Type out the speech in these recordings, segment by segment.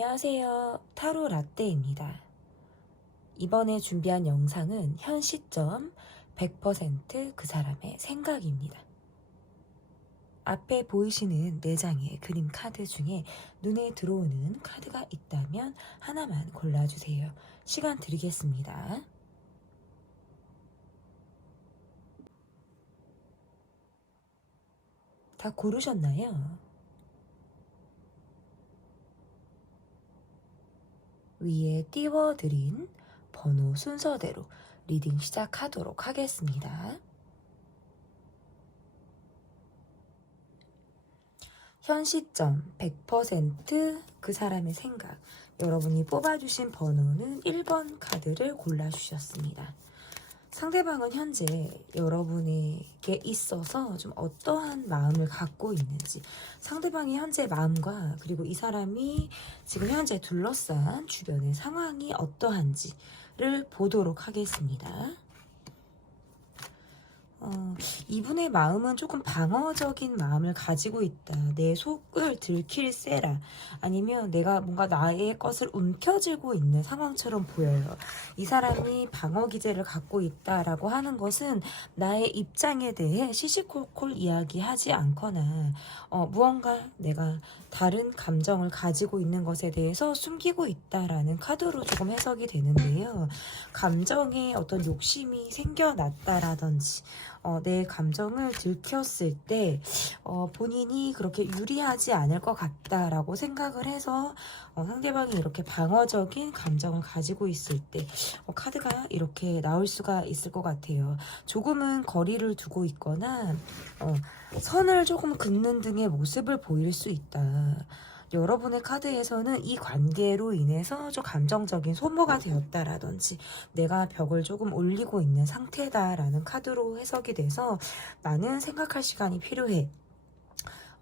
안녕하세요. 타로 라떼입니다. 이번에 준비한 영상은 현 시점 100%그 사람의 생각입니다. 앞에 보이시는 4장의 그림 카드 중에 눈에 들어오는 카드가 있다면 하나만 골라주세요. 시간 드리겠습니다. 다 고르셨나요? 위에 띄워드린 번호 순서대로 리딩 시작하도록 하겠습니다. 현 시점 100%그 사람의 생각. 여러분이 뽑아주신 번호는 1번 카드를 골라주셨습니다. 상대방은 현재 여러분에게 있어서 좀 어떠한 마음을 갖고 있는지, 상대방의 현재 마음과 그리고 이 사람이 지금 현재 둘러싼 주변의 상황이 어떠한지를 보도록 하겠습니다. 이분의 마음은 조금 방어적인 마음을 가지고 있다. 내 속을 들킬세라. 아니면 내가 뭔가 나의 것을 움켜쥐고 있는 상황처럼 보여요. 이 사람이 방어 기제를 갖고 있다라고 하는 것은 나의 입장에 대해 시시콜콜 이야기하지 않거나 무언가 내가 다른 감정을 가지고 있는 것에 대해서 숨기고 있다라는 카드로 조금 해석이 되는데요. 감정에 어떤 욕심이 생겨났다라든지 내 감정을 들켰을 때 본인이 그렇게 유리하지 않을 것 같다라고 생각을 해서 상대방이 이렇게 방어적인 감정을 가지고 있을 때 카드가 이렇게 나올 수가 있을 것 같아요. 조금은 거리를 두고 있거나 선을 조금 긋는 등의 모습을 보일 수 있다. 여러분의 카드에서는 이 관계로 인해서 좀 감정적인 소모가 되었다라든지 내가 벽을 조금 올리고 있는 상태다라는 카드로 해석이 돼서 나는 생각할 시간이 필요해.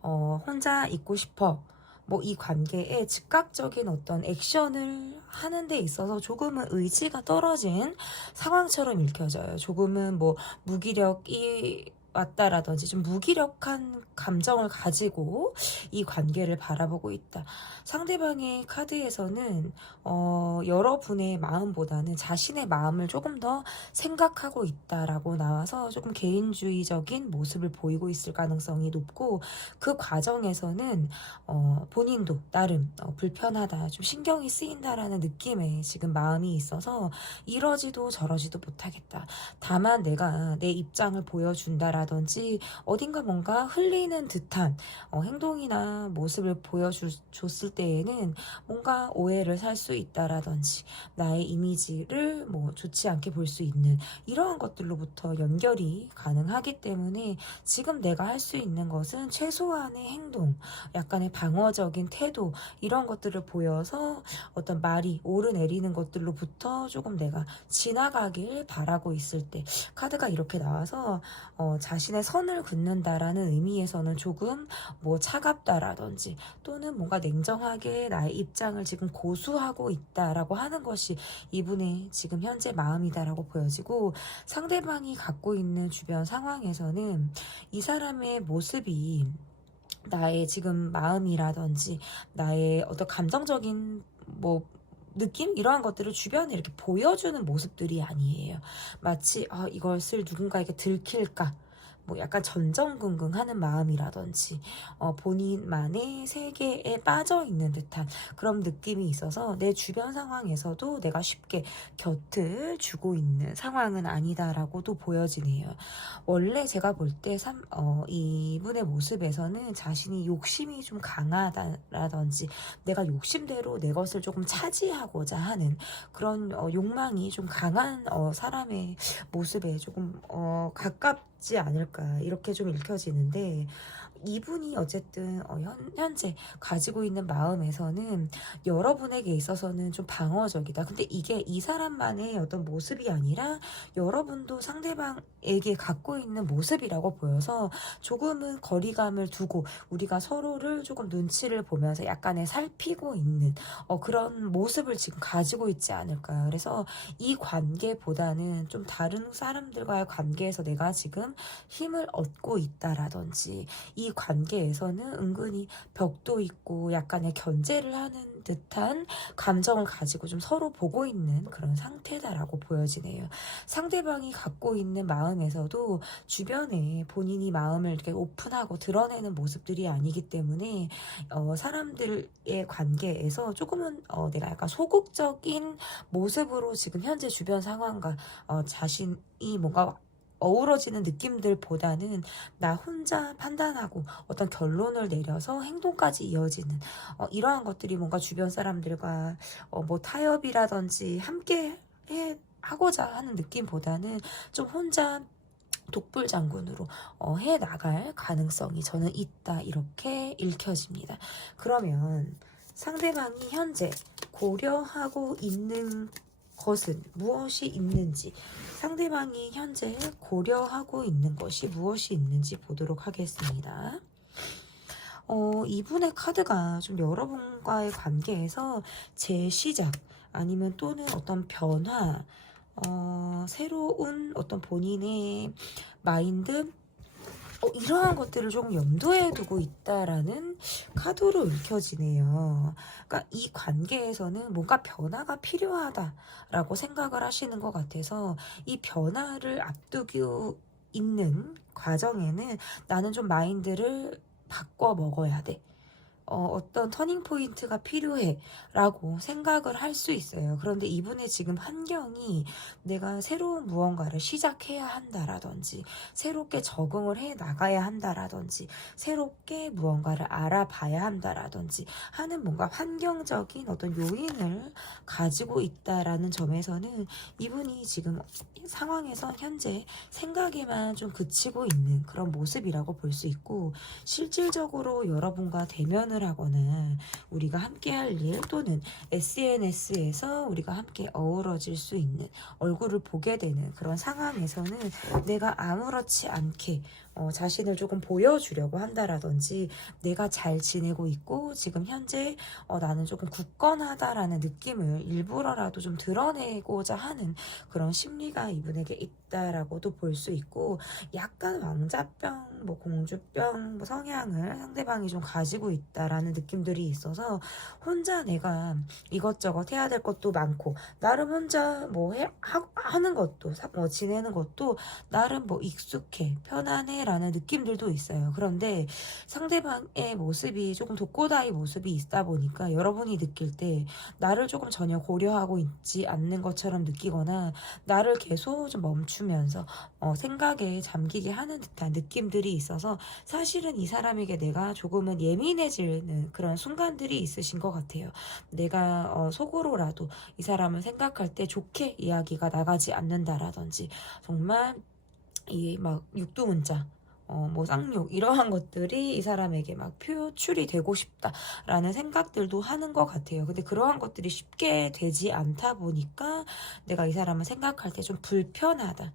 혼자 있고 싶어. 뭐 이 관계에 즉각적인 어떤 액션을 하는 데 있어서 조금은 의지가 떨어진 상황처럼 읽혀져요. 조금은 뭐 무기력이 왔다라든지 좀 무기력한 감정을 가지고 이 관계를 바라보고 있다. 상대방의 카드에서는 여러분의 마음보다는 자신의 마음을 조금 더 생각하고 있다라고 나와서 조금 개인주의적인 모습을 보이고 있을 가능성이 높고, 그 과정에서는 본인도 나름 불편하다, 좀 신경이 쓰인다라는 느낌에 지금 마음이 있어서 이러지도 저러지도 못하겠다. 다만 내가 내 입장을 보여준다라든지 어딘가 뭔가 흘리는 듯한 행동이나 모습을 보여줬을 때에는 뭔가 오해를 살 수 있다라든지 나의 이미지를 뭐 좋지 않게 볼 수 있는 이러한 것들로부터 연결이 가능하기 때문에 지금 내가 할 수 있는 것은 최소한의 행동, 약간의 방어적인 태도, 이런 것들을 보여서 어떤 말이 오르내리는 것들로부터 조금 내가 지나가길 바라고 있을 때 카드가 이렇게 나와서 자신의 선을 긋는다라는 의미에서는 조금 뭐 차갑다라든지 또는 뭔가 냉정하게 나의 입장을 지금 고수하고 있다라고 하는 것이 이분의 지금 현재 마음이다라고 보여지고, 상대방이 갖고 있는 주변 상황에서는 이 사람의 모습이 나의 지금 마음이라든지 나의 어떤 감정적인 뭐 느낌? 이러한 것들을 주변에 이렇게 보여주는 모습들이 아니에요. 마치 이것을 누군가에게 들킬까? 뭐 약간 전전긍긍하는 마음이라든지 본인만의 세계에 빠져 있는 듯한 그런 느낌이 있어서 내 주변 상황에서도 내가 쉽게 곁을 주고 있는 상황은 아니다라고도 보여지네요. 원래 제가 볼 때 이분의 모습에서는 자신이 욕심이 좀 강하다라든지 내가 욕심대로 내 것을 조금 차지하고자 하는 그런 욕망이 좀 강한 사람의 모습에 조금 가깝지 않을까, 이렇게 좀 읽혀지는데, 이분이 어쨌든 현재 가지고 있는 마음에서는 여러분에게 있어서는 좀 방어적이다. 근데 이게 이 사람만의 어떤 모습이 아니라 여러분도 상대방에게 갖고 있는 모습이라고 보여서 조금은 거리감을 두고 우리가 서로를 조금 눈치를 보면서 약간의 살피고 있는 그런 모습을 지금 가지고 있지 않을까. 그래서 이 관계보다는 좀 다른 사람들과의 관계에서 내가 지금 지금 힘을 얻고 있다라든지 이 관계에서는 은근히 벽도 있고 약간의 견제를 하는 듯한 감정을 가지고 좀 서로 보고 있는 그런 상태다라고 보여지네요. 상대방이 갖고 있는 마음에서도 주변에 본인이 마음을 이렇게 오픈하고 드러내는 모습들이 아니기 때문에 사람들의 관계에서 조금은 내가 약간 소극적인 모습으로 지금 현재 주변 상황과 자신이 뭔가 어우러지는 느낌들보다는 나 혼자 판단하고 어떤 결론을 내려서 행동까지 이어지는 이러한 것들이 뭔가 주변 사람들과 뭐 타협이라든지 함께 하고자 하는 느낌보다는 좀 혼자 독불장군으로 해 나갈 가능성이 저는 있다, 이렇게 읽혀집니다. 그러면 상대방이 현재 고려하고 있는 것은 무엇이 있는지, 상대방이 현재 고려하고 있는 것이 무엇이 있는지 보도록 하겠습니다. 이분의 카드가 좀 여러분과의 관계에서 재시작 아니면 또는 어떤 변화, 새로운 어떤 본인의 마인드, 이러한 것들을 조금 염두에 두고 있다라는 카드로 읽혀지네요. 그러니까 이 관계에서는 뭔가 변화가 필요하다라고 생각을 하시는 것 같아서 이 변화를 앞두고 있는 과정에는 나는 좀 마인드를 바꿔 먹어야 돼. 어떤 터닝 포인트가 필요해 라고 생각을 할 수 있어요. 그런데 이분의 지금 환경이 내가 새로운 무언가를 시작해야 한다라든지 새롭게 적응을 해 나가야 한다라든지 새롭게 무언가를 알아봐야 한다라든지 하는 뭔가 환경적인 어떤 요인을 가지고 있다라는 점에서는 이분이 지금 상황에서 현재 생각에만 좀 그치고 있는 그런 모습이라고 볼 수 있고, 실질적으로 여러분과 대면을 하거나 우리가 함께 할 일 또는 SNS에서 우리가 함께 어우러질 수 있는 얼굴을 보게 되는 그런 상황에서는 내가 아무렇지 않게 자신을 조금 보여주려고 한다라든지 내가 잘 지내고 있고 지금 현재 나는 조금 굳건하다라는 느낌을 일부러라도 좀 드러내고자 하는 그런 심리가 이분에게 있다라고도 볼 수 있고, 약간 왕자병, 뭐 공주병 성향을 상대방이 좀 가지고 있다라는 느낌들이 있어서 혼자 내가 이것저것 해야 될 것도 많고 나름 혼자 뭐 하는 것도 지내는 것도 나름 뭐 익숙해 편안해 라는 느낌들도 있어요. 그런데 상대방의 모습이 조금 독고다이 모습이 있다 보니까 여러분이 느낄 때 나를 조금 전혀 고려하고 있지 않는 것처럼 느끼거나 나를 계속 좀 멈추면서 생각에 잠기게 하는 듯한 느낌들이 있어서 사실은 이 사람에게 내가 조금은 예민해지는 그런 순간들이 있으신 것 같아요. 내가 속으로라도 이 사람을 생각할 때 좋게 이야기가 나가지 않는다라든지 정말 이 막 육두문자 뭐 쌍욕 이러한 것들이 이 사람에게 막 표출이 되고 싶다라는 생각들도 하는 것 같아요. 근데 그러한 것들이 쉽게 되지 않다 보니까 내가 이 사람을 생각할 때 좀 불편하다.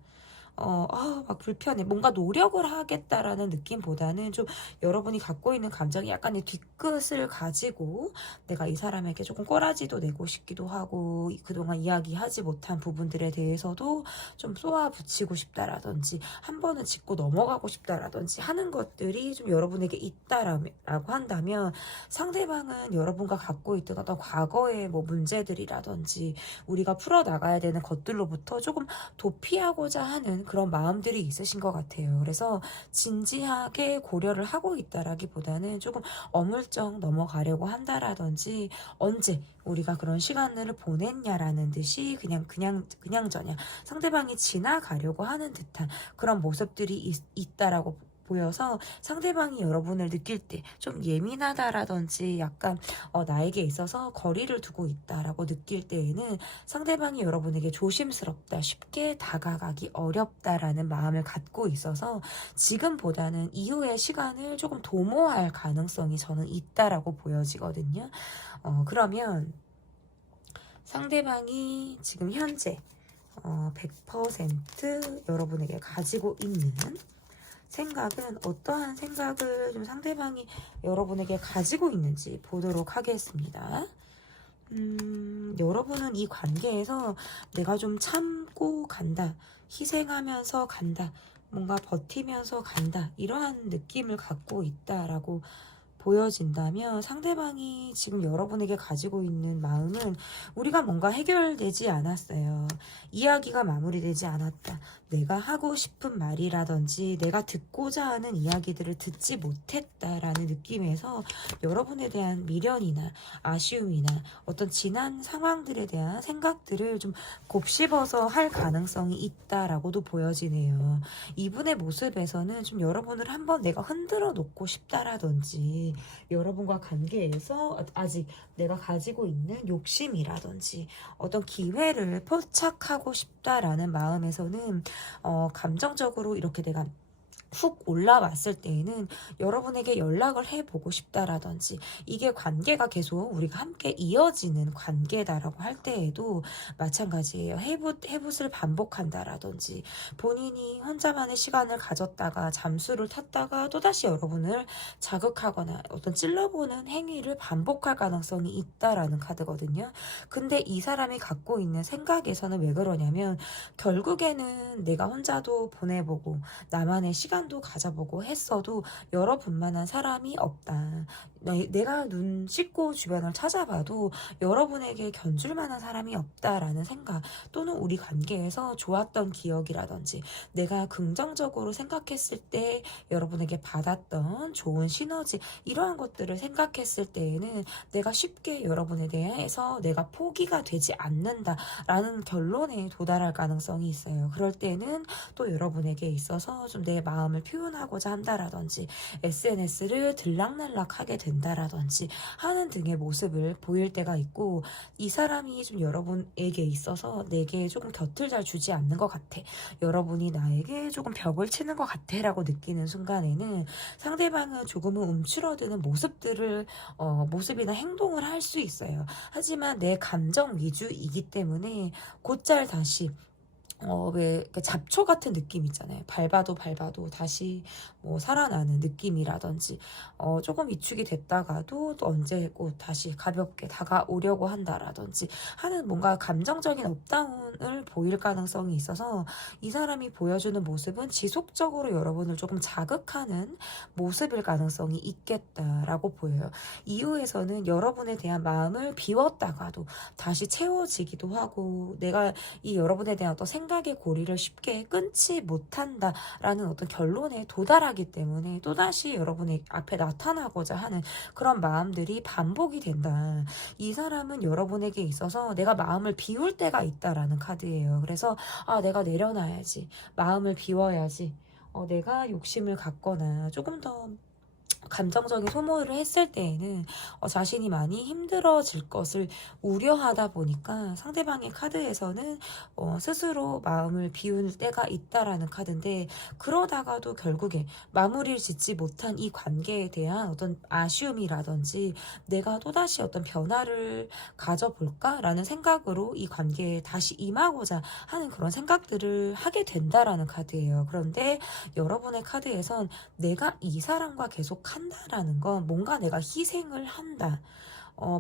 막 불편해. 뭔가 노력을 하겠다라는 느낌보다는 좀 여러분이 갖고 있는 감정이 약간의 뒤끝을 가지고 내가 이 사람에게 조금 꼬라지도 내고 싶기도 하고 그동안 이야기하지 못한 부분들에 대해서도 좀 쏘아붙이고 싶다라든지 한 번은 짚고 넘어가고 싶다라든지 하는 것들이 좀 여러분에게 있다라고 한다면, 상대방은 여러분과 갖고 있던 어떤 과거의 뭐 문제들이라든지 우리가 풀어나가야 되는 것들로부터 조금 도피하고자 하는 그런 마음들이 있으신 것 같아요. 그래서 진지하게 고려를 하고 있다라기보다는 조금 어물쩍 넘어가려고 한다라든지 언제 우리가 그런 시간을 보냈냐라는 듯이 그냥 상대방이 지나가려고 하는 듯한 그런 모습들이 있다라고 보여서 상대방이 여러분을 느낄 때 좀 예민하다라든지 약간 나에게 있어서 거리를 두고 있다라고 느낄 때에는 상대방이 여러분에게 조심스럽다, 쉽게 다가가기 어렵다라는 마음을 갖고 있어서 지금보다는 이후의 시간을 조금 도모할 가능성이 저는 있다라고 보여지거든요. 그러면 상대방이 지금 현재 100% 여러분에게 가지고 있는 생각은 어떠한 생각을 좀 상대방이 여러분에게 가지고 있는지 보도록 하겠습니다. 여러분은 이 관계에서 내가 좀 참고 간다, 희생하면서 간다, 뭔가 버티면서 간다, 이러한 느낌을 갖고 있다라고 보여진다면, 상대방이 지금 여러분에게 가지고 있는 마음은 우리가 뭔가 해결되지 않았어요. 이야기가 마무리되지 않았다. 내가 하고 싶은 말이라든지 내가 듣고자 하는 이야기들을 듣지 못했다라는 느낌에서 여러분에 대한 미련이나 아쉬움이나 어떤 지난 상황들에 대한 생각들을 좀 곱씹어서 할 가능성이 있다라고도 보여지네요. 이분의 모습에서는 좀 여러분을 한번 내가 흔들어 놓고 싶다라든지, 여러분과 관계에서 아직 내가 가지고 있는 욕심이라든지 어떤 기회를 포착하고 싶다라는 마음에서는 감정적으로 이렇게 내가 훅 올라왔을 때에는 여러분에게 연락을 해보고 싶다라든지, 이게 관계가 계속 우리가 함께 이어지는 관계다라고 할 때에도 마찬가지예요. 해붓을 반복한다라든지, 본인이 혼자만의 시간을 가졌다가 잠수를 탔다가 또다시 여러분을 자극하거나 어떤 찔러보는 행위를 반복할 가능성이 있다라는 카드거든요. 근데 이 사람이 갖고 있는 생각에서는 왜 그러냐면, 결국에는 내가 혼자도 보내보고 나만의 시간도 가져보고 했어도 여러분만한 사람이 없다. 내가 눈 씻고 주변을 찾아봐도 여러분에게 견줄 만한 사람이 없다라는 생각, 또는 우리 관계에서 좋았던 기억이라든지 내가 긍정적으로 생각했을 때 여러분에게 받았던 좋은 시너지, 이러한 것들을 생각했을 때에는 내가 쉽게 여러분에 대해서 내가 포기가 되지 않는다라는 결론에 도달할 가능성이 있어요. 그럴 때는 또 여러분에게 있어서 좀 내 마음을 표현하고자 한다라든지 SNS를 들락날락하게 된다라든지 하는 등의 모습을 보일 때가 있고, 이 사람이 좀 여러분에게 있어서 내게 조금 곁을 잘 주지 않는 것 같아, 여러분이 나에게 조금 벽을 치는 것 같아 라고 느끼는 순간에는 상대방은 조금은 움츠러드는 모습이나 행동을 할 수 있어요. 하지만 내 감정 위주이기 때문에 곧잘 다시 왜 이렇게 잡초 같은 느낌 있잖아요. 밟아도 다시 뭐 살아나는 느낌이라든지, 조금 위축이 됐다가도 또 언제 꼭 다시 가볍게 다가오려고 한다라든지 하는 뭔가 감정적인 업다운을 보일 가능성이 있어서, 이 사람이 보여주는 모습은 지속적으로 여러분을 조금 자극하는 모습일 가능성이 있겠다라고 보여요. 이후에서는 여러분에 대한 마음을 비웠다가도 다시 채워지기도 하고, 내가 이 여러분에 대한 어떤 생각의 고리를 쉽게 끊지 못한다라는 어떤 결론에 도달하기 때문에 또다시 여러분의 앞에 나타나고자 하는 그런 마음들이 반복이 된다. 이 사람은 여러분에게 있어서 내가 마음을 비울 때가 있다라는 카드예요. 그래서 내가 내려놔야지, 마음을 비워야지, 내가 욕심을 갖거나 조금 더 감정적인 소모를 했을 때에는 자신이 많이 힘들어질 것을 우려하다 보니까 상대방의 카드에서는 스스로 마음을 비울 때가 있다라는 카드인데, 그러다가도 결국에 마무리를 짓지 못한 이 관계에 대한 어떤 아쉬움이라든지 내가 또다시 어떤 변화를 가져볼까라는 생각으로 이 관계에 다시 임하고자 하는 그런 생각들을 하게 된다라는 카드예요. 그런데 여러분의 카드에선 내가 이 사람과 계속 한다라는 건 뭔가 내가 희생을 한다,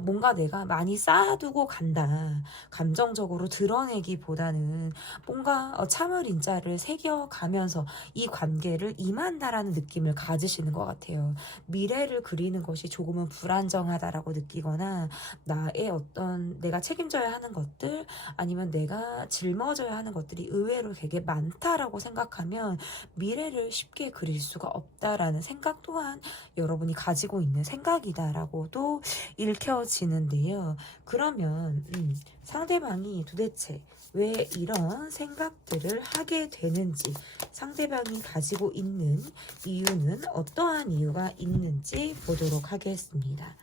뭔가 내가 많이 쌓아두고 간다, 감정적으로 드러내기보다는 뭔가 참을 인자를 새겨가면서 이 관계를 임한다라는 느낌을 가지시는 것 같아요. 미래를 그리는 것이 조금은 불안정하다라고 느끼거나, 나의 어떤 내가 책임져야 하는 것들, 아니면 내가 짊어져야 하는 것들이 의외로 되게 많다라고 생각하면 미래를 쉽게 그릴 수가 없다라는 생각 또한 여러분이 가지고 있는 생각이다라고도 읽혀지는데요. 그러면 상대방이 도대체 왜 이런 생각들을 하게 되는지, 상대방이 가지고 있는 이유는 어떠한 이유가 있는지 보도록 하겠습니다.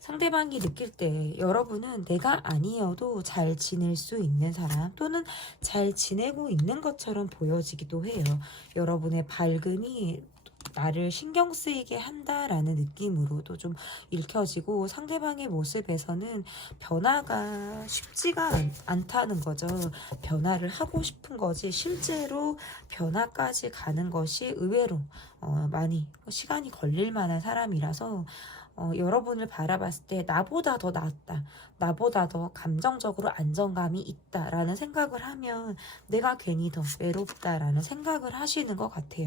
상대방이 느낄 때 여러분은 내가 아니어도 잘 지낼 수 있는 사람, 또는 잘 지내고 있는 것처럼 보여지기도 해요. 여러분의 밝음이 나를 신경 쓰이게 한다라는 느낌으로도 좀 읽혀지고, 상대방의 모습에서는 변화가 쉽지가 않다는 거죠. 변화를 하고 싶은 거지 실제로 변화까지 가는 것이 의외로 많이 시간이 걸릴 만한 사람이라서, 여러분을 바라봤을 때 나보다 더 낫다, 나보다 더 감정적으로 안정감이 있다라는 생각을 하면 내가 괜히 더 외롭다라는 생각을 하시는 것 같아요.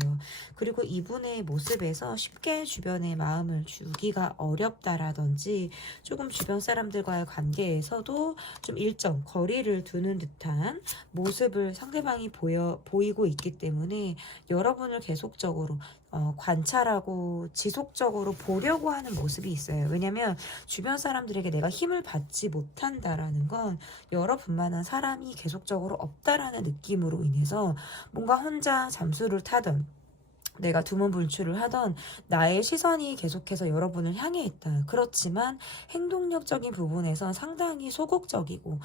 그리고 이분의 모습에서 쉽게 주변의 마음을 주기가 어렵다라든지 조금 주변 사람들과의 관계에서도 좀 일정 거리를 두는 듯한 모습을 상대방이 보이고 있기 때문에 여러분을 계속적으로 관찰하고 지속적으로 보려고 하는 모습이 있어요. 왜냐면 주변 사람들에게 내가 힘을 받지 못한다라는 건 여러분만한 사람이 계속적으로 없다라는 느낌으로 인해서 뭔가 혼자 잠수를 타던 내가 두문불출을 하던 나의 시선이 계속해서 여러분을 향해 있다. 그렇지만 행동력적인 부분에선 상당히 소극적이고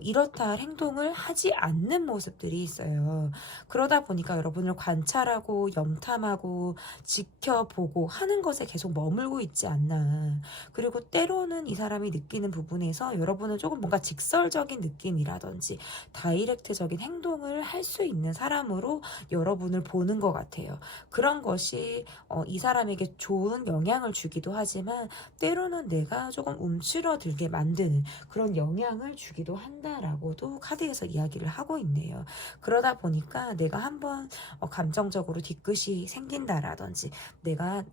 이렇다 할 행동을 하지 않는 모습들이 있어요. 그러다 보니까 여러분을 관찰하고 염탐하고 지켜보고 하는 것에 계속 머물고 있지 않나. 그리고 때로는 이 사람이 느끼는 부분에서 여러분은 조금 뭔가 직설적인 느낌이라든지 다이렉트적인 행동을 할 수 있는 사람으로 여러분을 보는 것 같아요. 그런 것이 이 사람에게 좋은 영향을 주기도 하지만 때로는 내가 조금 움츠러들게 만드는 그런 영향을 주기도 한다라고도 카드에서 이야기를 하고 있네요. 그러다 보니까 내가 한번 감정적으로 뒤끝이 생긴다라든지 내가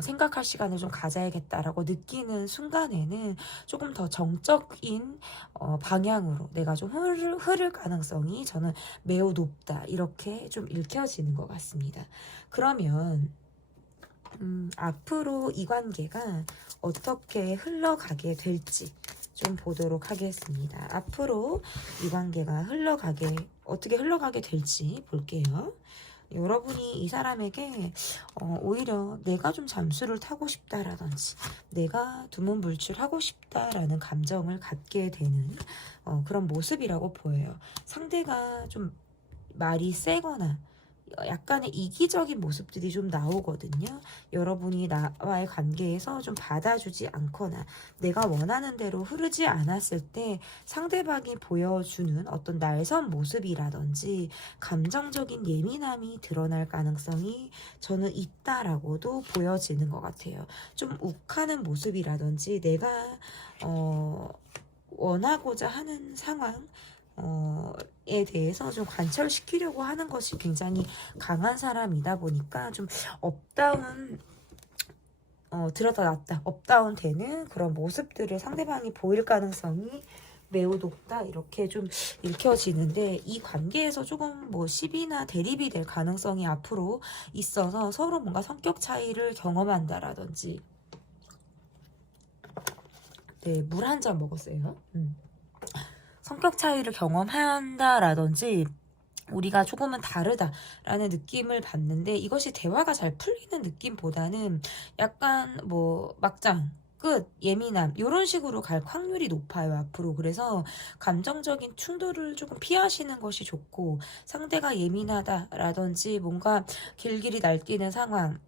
생각할 시간을 좀 가져야겠다라고 느끼는 순간에는 조금 더 정적인 방향으로 내가 좀 흐를 가능성이 저는 매우 높다. 이렇게 좀 읽혀지는 것 같습니다. 그러면 앞으로 이 관계가 어떻게 흘러가게 될지 좀 보도록 하겠습니다. 앞으로 이 관계가 어떻게 흘러가게 될지 볼게요. 여러분이 이 사람에게 오히려 내가 좀 잠수를 타고 싶다라든지 내가 두문불출하고 싶다라는 감정을 갖게 되는 그런 모습이라고 보여요. 상대가 좀 말이 세거나 약간의 이기적인 모습들이 좀 나오거든요. 여러분이 나와의 관계에서 좀 받아주지 않거나 내가 원하는 대로 흐르지 않았을 때 상대방이 보여주는 어떤 날선 모습이라든지 감정적인 예민함이 드러날 가능성이 저는 있다라고도 보여지는 것 같아요. 좀 욱하는 모습이라든지 내가 원하고자 하는 상황 에 대해서 좀 관철시키려고 하는 것이 굉장히 강한 사람이다 보니까 좀 업다운 들었다 놨다 업다운 되는 그런 모습들을 상대방이 보일 가능성이 매우 높다 이렇게 좀 읽혀지는데 이 관계에서 조금 뭐 시비나 대립이 될 가능성이 앞으로 있어서 서로 뭔가 성격 차이를 경험한다라든지 네, 물 한 잔 먹었어요. 성격 차이를 경험한다라든지 우리가 조금은 다르다라는 느낌을 받는데 이것이 대화가 잘 풀리는 느낌보다는 약간 뭐 막장 끝, 예민함 이런 식으로 갈 확률이 높아요 앞으로. 그래서 감정적인 충돌을 조금 피하시는 것이 좋고 상대가 예민하다라든지 뭔가 길길이 날뛰는 상황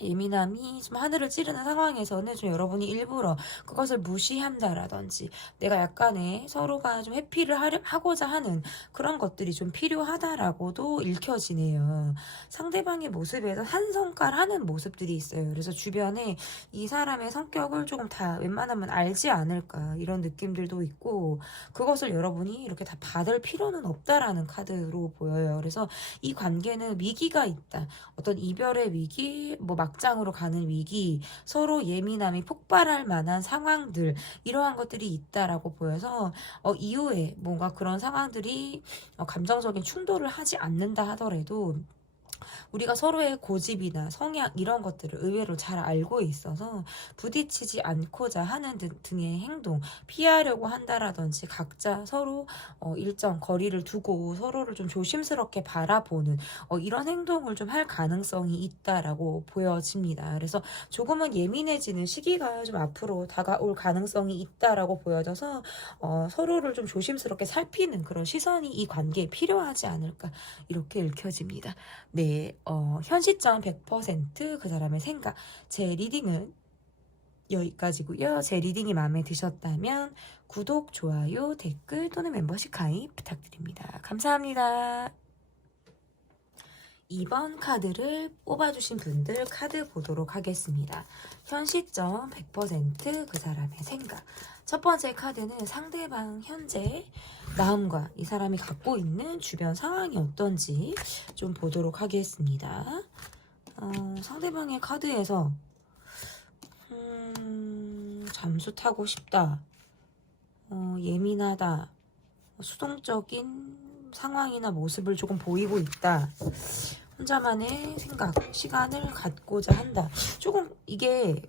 예민함이 좀 하늘을 찌르는 상황에서는 좀 여러분이 일부러 그것을 무시한다라든지 내가 약간의 서로가 좀 회피를 하고자 하는 그런 것들이 좀 필요하다라고도 읽혀지네요. 상대방의 모습에서 한성깔하는 모습들이 있어요. 그래서 주변에 이 사람의 성격을 조금 다 웬만하면 알지 않을까 이런 느낌들도 있고 그것을 여러분이 이렇게 다 받을 필요는 없다라는 카드로 보여요. 그래서 이 관계는 위기가 있다. 어떤 이별의 위기, 뭐 막장으로 가는 위기, 서로 예민함이 폭발할 만한 상황들 이러한 것들이 있다라고 보여서 이후에 뭔가 그런 상황들이 감정적인 충돌을 하지 않는다 하더라도 우리가 서로의 고집이나 성향 이런 것들을 의외로 잘 알고 있어서 부딪히지 않고자 하는 등의 행동 피하려고 한다라든지 각자 서로 일정 거리를 두고 서로를 좀 조심스럽게 바라보는 이런 행동을 좀 할 가능성이 있다라고 보여집니다. 그래서 조금은 예민해지는 시기가 좀 앞으로 다가올 가능성이 있다라고 보여져서 서로를 좀 조심스럽게 살피는 그런 시선이 이 관계에 필요하지 않을까 이렇게 읽혀집니다. 네, 현 시점 100% 그 사람의 생각. 제 리딩은 여기까지고요. 제 리딩이 마음에 드셨다면 구독, 좋아요, 댓글 또는 멤버십 가입 부탁드립니다. 감사합니다. 2번 카드를 뽑아주신 분들 카드 보도록 하겠습니다. 현 시점 100% 그 사람의 생각. 첫 번째 카드는 상대방 현재 마음과 이 사람이 갖고 있는 주변 상황이 어떤지 좀 보도록 하겠습니다. 상대방의 카드에서 잠수 타고 싶다, 예민하다, 수동적인 상황이나 모습을 조금 보이고 있다, 혼자만의 생각, 시간을 갖고자 한다. 조금 이게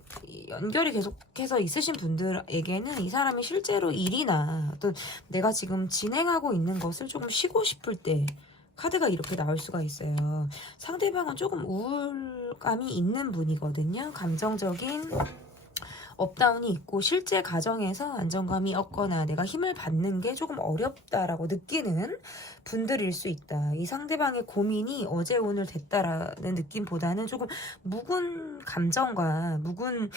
연결이 계속해서 있으신 분들에게는 이 사람이 실제로 일이나 어떤 내가 지금 진행하고 있는 것을 조금 쉬고 싶을 때 카드가 이렇게 나올 수가 있어요. 상대방은 조금 우울감이 있는 분이거든요. 감정적인 업다운이 있고 실제 가정에서 안정감이 없거나 내가 힘을 받는 게 조금 어렵다라고 느끼는 분들일 수 있다. 이 상대방의 고민이 어제 오늘 됐다라는 느낌보다는 조금 묵은 감정과 묵은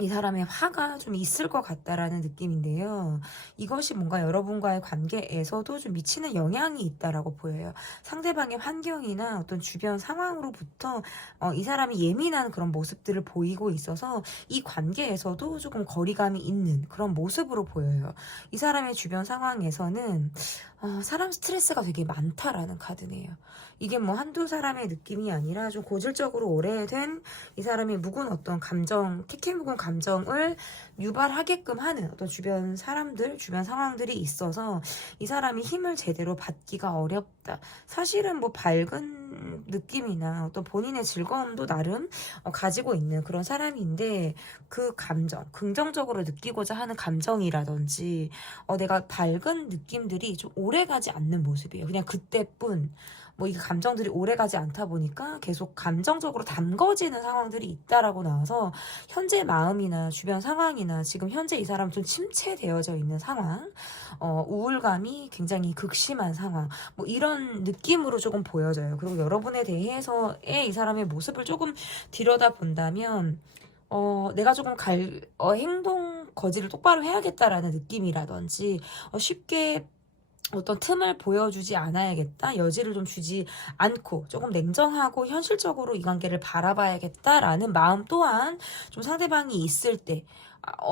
이 사람의 화가 좀 있을 것 같다라는 느낌인데요. 이것이 뭔가 여러분과의 관계에서도 좀 미치는 영향이 있다라고 보여요. 상대방의 환경이나 어떤 주변 상황으로부터 이 사람이 예민한 그런 모습들을 보이고 있어서 이 관계에서도 조금 거리감이 있는 그런 모습으로 보여요. 이 사람의 주변 상황에서는 사람 스트레스가 되게 많다라는 카드네요. 이게 뭐 한두 사람의 느낌이 아니라 좀 고질적으로 오래된 이 사람의 묵은 어떤 감정, 캐캐 묵은 감정을 유발하게끔 하는 어떤 주변 사람들, 주변 상황들이 있어서 이 사람이 힘을 제대로 받기가 어렵다. 사실은 뭐 밝은 느낌이나 어떤 본인의 즐거움도 나름 가지고 있는 그런 사람인데 그 감정, 긍정적으로 느끼고자 하는 감정이라든지 내가 밝은 느낌들이 좀 오래가지 않는 모습이에요. 그냥 그때뿐. 뭐 이 감정들이 오래가지 않다 보니까 계속 감정적으로 담궈지는 상황들이 있다라고 나와서 현재 마음이나 주변 상황이나 지금 현재 이 사람 좀 침체되어져 있는 상황, 우울감이 굉장히 극심한 상황, 뭐 이런 느낌으로 조금 보여져요. 그리고 여러분에 대해서의 이 사람의 모습을 조금 들여다본다면 내가 조금 행동 거지를 똑바로 해야겠다라는 느낌이라든지 쉽게 어떤 틈을 보여주지 않아야겠다, 여지를 좀 주지 않고 조금 냉정하고 현실적으로 이 관계를 바라봐야겠다라는 마음 또한 좀 상대방이 있을 때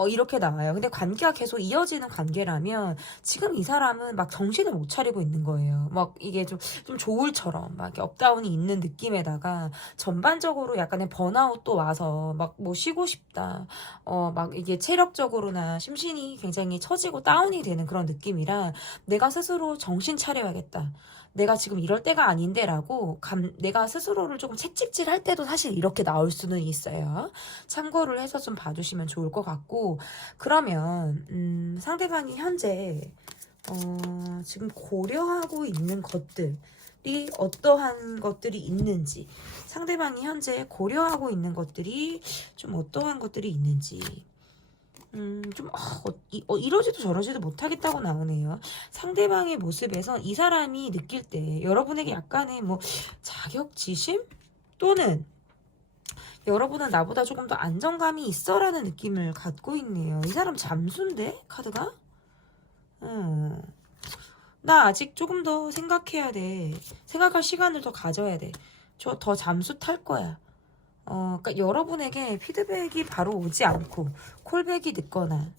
이렇게 나와요. 근데 관계가 계속 이어지는 관계라면 지금 이 사람은 막 정신을 못 차리고 있는 거예요. 막 이게 좀 조울처럼 막 이렇게 업다운이 있는 느낌에다가 전반적으로 약간의 번아웃도 와서 막 뭐 쉬고 싶다. 막 이게 체력적으로나 심신이 굉장히 처지고 다운이 되는 그런 느낌이라 내가 스스로 정신 차려야겠다. 내가 지금 이럴 때가 아닌데라고 내가 스스로를 조금 채찍질할 때도 사실 이렇게 나올 수는 있어요. 참고를 해서 좀 봐주시면 좋을 것 같고, 그러면 상대방이 현재 지금 고려하고 있는 것들이 어떠한 것들이 있는지, 상대방이 현재 고려하고 있는 것들이 좀 어떠한 것들이 있는지 이러지도 저러지도 못하겠다고 나오네요. 상대방의 모습에서 이 사람이 느낄 때 여러분에게 약간의 뭐 자격지심 또는 여러분은 나보다 조금 더 안정감이 있어라는 느낌을 갖고 있네요. 이 사람 잠수인데 카드가? 나 아직 조금 더 생각해야 돼. 생각할 시간을 더 가져야 돼. 저 더 잠수 탈 거야. 그러니까 여러분에게 피드백이 바로 오지 않고 콜백이 늦거나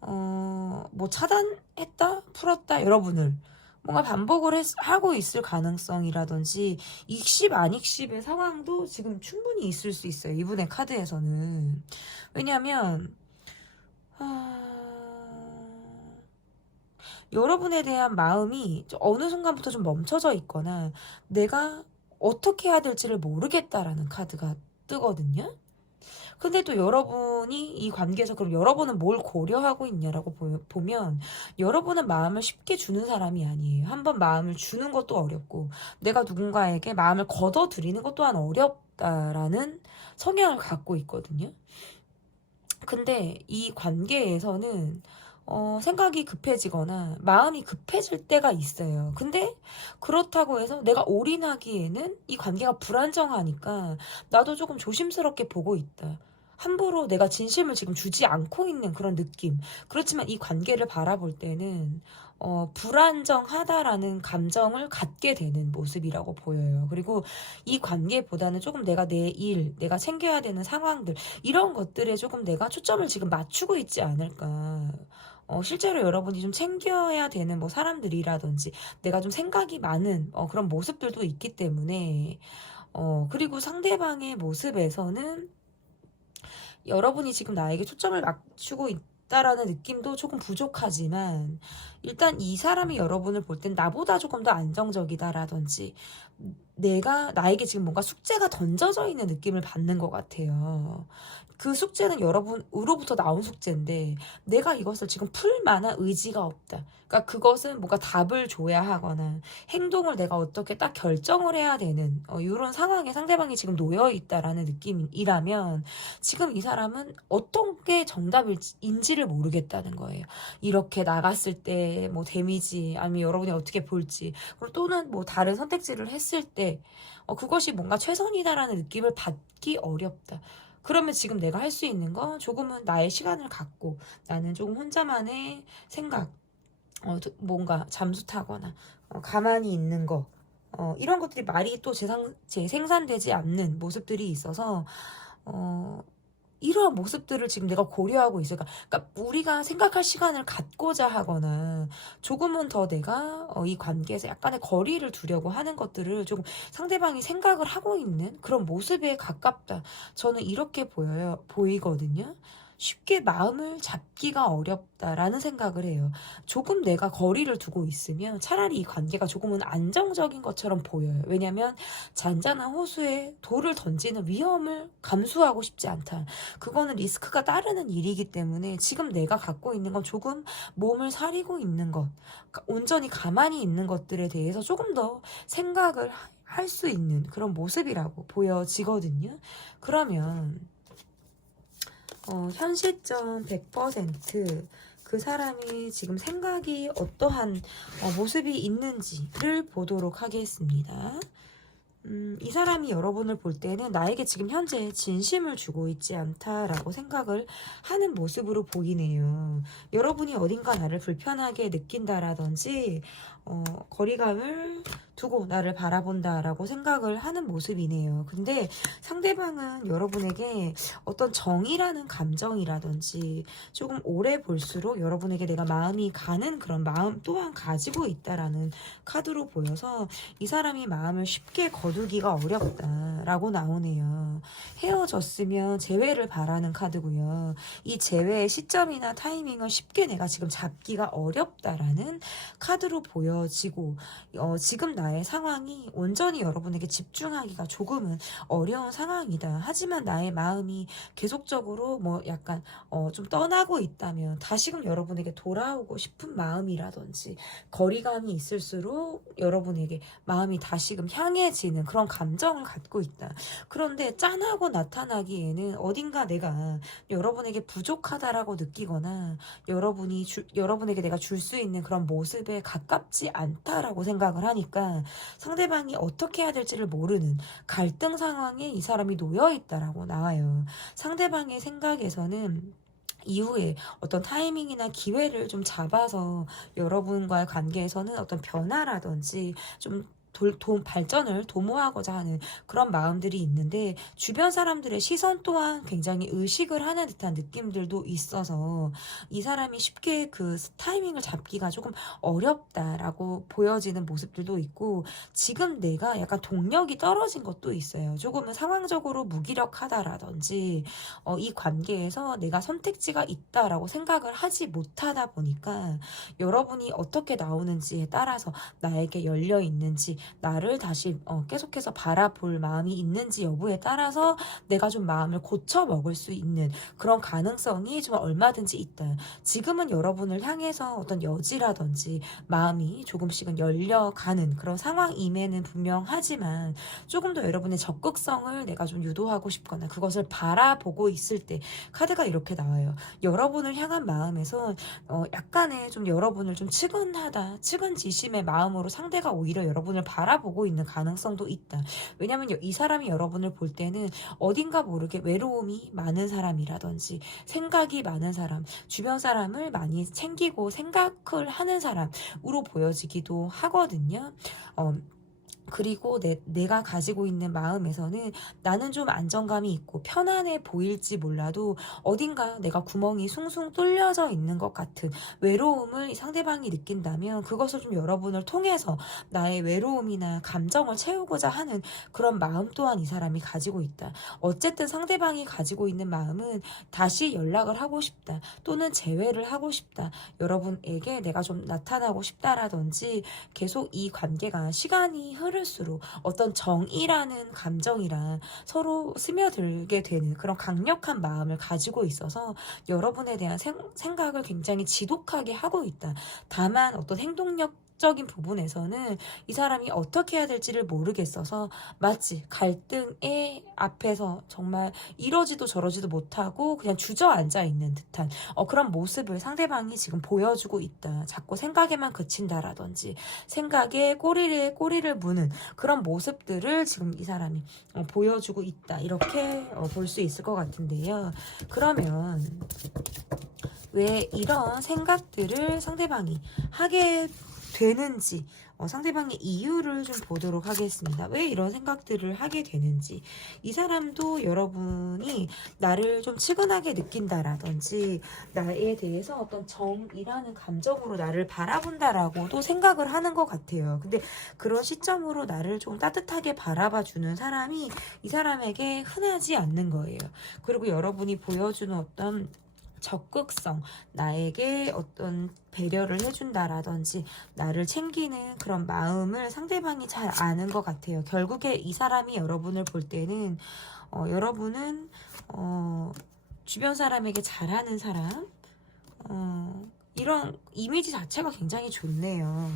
뭐 차단했다 풀었다 여러분을 뭔가 반복을 하고 있을 가능성이라든지 익십 안 익십의 상황도 지금 충분히 있을 수 있어요. 이분의 카드에서는. 왜냐하면 여러분에 대한 마음이 어느 순간부터 좀 멈춰져 있거나 내가 어떻게 해야 될지를 모르겠다라는 카드가 뜨거든요. 근데 또 여러분이 이 관계에서 그럼 여러분은 뭘 고려하고 있냐라고 보면 여러분은 마음을 쉽게 주는 사람이 아니에요. 한번 마음을 주는 것도 어렵고 내가 누군가에게 마음을 걷어들이는 것 또한 어렵다라는 성향을 갖고 있거든요. 근데 이 관계에서는 생각이 급해지거나 마음이 급해질 때가 있어요. 근데 그렇다고 해서 내가 올인하기에는 이 관계가 불안정하니까 나도 조금 조심스럽게 보고 있다. 함부로 내가 진심을 지금 주지 않고 있는 그런 느낌. 그렇지만 이 관계를 바라볼 때는 불안정하다라는 감정을 갖게 되는 모습이라고 보여요. 그리고 이 관계보다는 조금 내가 내 일, 내가 챙겨야 되는 상황들 이런 것들에 조금 내가 초점을 지금 맞추고 있지 않을까. 실제로 여러분이 좀 챙겨야 되는 뭐 사람들이라든지 내가 좀 생각이 많은 그런 모습들도 있기 때문에 그리고 상대방의 모습에서는 여러분이 지금 나에게 초점을 맞추고 있다라는 느낌도 조금 부족하지만 일단 이 사람이 여러분을 볼 땐 나보다 조금 더 안정적이다라든지 나에게 지금 뭔가 숙제가 던져져 있는 느낌을 받는 것 같아요. 그 숙제는 여러분으로부터 나온 숙제인데 내가 이것을 지금 풀 만한 의지가 없다. 그러니까 그것은 뭔가 답을 줘야 하거나 행동을 내가 어떻게 딱 결정을 해야 되는 이런 상황에 상대방이 지금 놓여 있다라는 느낌이라면 지금 이 사람은 어떤 게 정답인지를 모르겠다는 거예요. 이렇게 나갔을 때 뭐 데미지 아니면 여러분이 어떻게 볼지 그리고 또는 뭐 다른 선택지를 했을 때 그것이 뭔가 최선이다라는 느낌을 받기 어렵다. 그러면 지금 내가 할 수 있는 건 조금은 나의 시간을 갖고 나는 조금 혼자만의 생각 뭔가 잠수 타거나 가만히 있는 거 이런 것들이 말이 또 재생산되지 않는 모습들이 있어서 이러한 모습들을 지금 내가 고려하고 있을까? 그러니까 우리가 생각할 시간을 갖고자 하거나 조금은 더 내가 이 관계에서 약간의 거리를 두려고 하는 것들을 조금 상대방이 생각을 하고 있는 그런 모습에 가깝다. 저는 이렇게 보이거든요. 쉽게 마음을 잡기가 어렵다라는 생각을 해요. 조금 내가 거리를 두고 있으면 차라리 이 관계가 조금은 안정적인 것처럼 보여요. 왜냐하면 잔잔한 호수에 돌을 던지는 위험을 감수하고 싶지 않다. 그거는 리스크가 따르는 일이기 때문에 지금 내가 갖고 있는 건 조금 몸을 사리고 있는 것, 온전히 가만히 있는 것들에 대해서 조금 더 생각을 할 수 있는 그런 모습이라고 보여지거든요. 그러면 현 시점 100% 사람이 지금 생각이 어떠한 모습이 있는지를 보도록 하겠습니다. 이 사람이 여러분을 볼 때는 나에게 지금 현재 진심을 주고 있지 않다라고 생각을 하는 모습으로 보이네요. 여러분이 어딘가 나를 불편하게 느낀다라든지 거리감을 두고 나를 바라본다라고 생각을 하는 모습이네요. 근데 상대방은 여러분에게 어떤 정이라는 감정이라든지 조금 오래 볼수록 여러분에게 내가 마음이 가는 그런 마음 또한 가지고 있다라는 카드로 보여서 이 사람이 마음을 쉽게 거두기가 어렵다라고 나오네요. 헤어졌으면 재회를 바라는 카드고요. 이 재회의 시점이나 타이밍을 쉽게 내가 지금 잡기가 어렵다라는 카드로 보여지고 지금 나의 상황이 온전히 여러분에게 집중하기가 조금은 어려운 상황이다. 하지만 나의 마음이 계속적으로 뭐 약간 좀 떠나고 있다면 다시금 여러분에게 돌아오고 싶은 마음이라든지 거리감이 있을수록 여러분에게 마음이 다시금 향해지는 그런 감정을 갖고 있다. 그런데 짠하고 나타나기에는 어딘가 내가 여러분에게 부족하다라고 느끼거나 여러분에게 내가 줄 수 있는 그런 모습에 가깝지 않다라고 생각을 하니까 상대방이 어떻게 해야 될지를 모르는 갈등 상황에 이 사람이 놓여 있다라고 나와요. 상대방의 생각에서는 이후에 어떤 타이밍이나 기회를 좀 잡아서 여러분과의 관계에서는 어떤 변화라든지 좀 발전을 도모하고자 하는 그런 마음들이 있는데 주변 사람들의 시선 또한 굉장히 의식을 하는 듯한 느낌들도 있어서 이 사람이 쉽게 그 타이밍을 잡기가 조금 어렵다라고 보여지는 모습들도 있고 지금 내가 약간 동력이 떨어진 것도 있어요. 조금은 상황적으로 무기력하다라든지 이 관계에서 내가 선택지가 있다라고 생각을 하지 못하다 보니까 여러분이 어떻게 나오는지에 따라서 나에게 열려 있는지 나를 다시 계속해서 바라볼 마음이 있는지 여부에 따라서 내가 좀 마음을 고쳐 먹을 수 있는 그런 가능성이 좀 얼마든지 있다. 지금은 여러분을 향해서 어떤 여지라든지 마음이 조금씩은 열려가는 그런 상황임에는 분명하지만 조금 더 여러분의 적극성을 내가 좀 유도하고 싶거나 그것을 바라보고 있을 때 카드가 이렇게 나와요. 여러분을 향한 마음에서 약간의 좀 여러분을 좀 측은지심의 마음으로 상대가 오히려 여러분을 바라보고 있는 가능성도 있다. 왜냐면 이 사람이 여러분을 볼 때는 어딘가 모르게 외로움이 많은 사람이라든지 생각이 많은 사람, 주변 사람을 많이 챙기고 생각을 하는 사람으로 보여지기도 하거든요. 그리고 내가 가지고 있는 마음에서는 나는 좀 안정감이 있고 편안해 보일지 몰라도 어딘가 내가 구멍이 숭숭 뚫려져 있는 것 같은 외로움을 상대방이 느낀다면 그것을 좀 여러분을 통해서 나의 외로움이나 감정을 채우고자 하는 그런 마음 또한 이 사람이 가지고 있다. 어쨌든 상대방이 가지고 있는 마음은 다시 연락을 하고 싶다. 또는 재회를 하고 싶다. 여러분에게 내가 좀 나타나고 싶다라든지 계속 이 관계가 시간이 흐를수록 어떤 정이라는 감정이랑 서로 스며들게 되는 그런 강력한 마음을 가지고 있어서 여러분에 대한 생각을 굉장히 지독하게 하고 있다. 다만 어떤 행동력적인 부분에서는 이 사람이 어떻게 해야 될지를 모르겠어서 마치 갈등의 앞에서 정말 이러지도 저러지도 못하고 그냥 주저앉아 있는 듯한 그런 모습을 상대방이 지금 보여주고 있다. 자꾸 생각에만 그친다라든지 생각에 꼬리를 무는 그런 모습들을 지금 이 사람이 보여주고 있다. 이렇게 볼 수 있을 것 같은데요. 그러면 왜 이런 생각들을 상대방이 하게 되는지 상대방의 이유를 좀 보도록 하겠습니다. 왜 이런 생각들을 하게 되는지. 이 사람도 여러분이 나를 좀 측은하게 느낀다라든지 나에 대해서 어떤 정이라는 감정으로 나를 바라본다라고도 생각을 하는 것 같아요. 근데 그런 시점으로 나를 좀 따뜻하게 바라봐주는 사람이 이 사람에게 흔하지 않는 거예요. 그리고 여러분이 보여주는 어떤 적극성, 나에게 어떤 배려를 해준다라든지 나를 챙기는 그런 마음을 상대방이 잘 아는 것 같아요. 결국에 이 사람이 여러분을 볼 때는 여러분은 주변 사람에게 잘하는 사람 이런 이미지 자체가 굉장히 좋네요.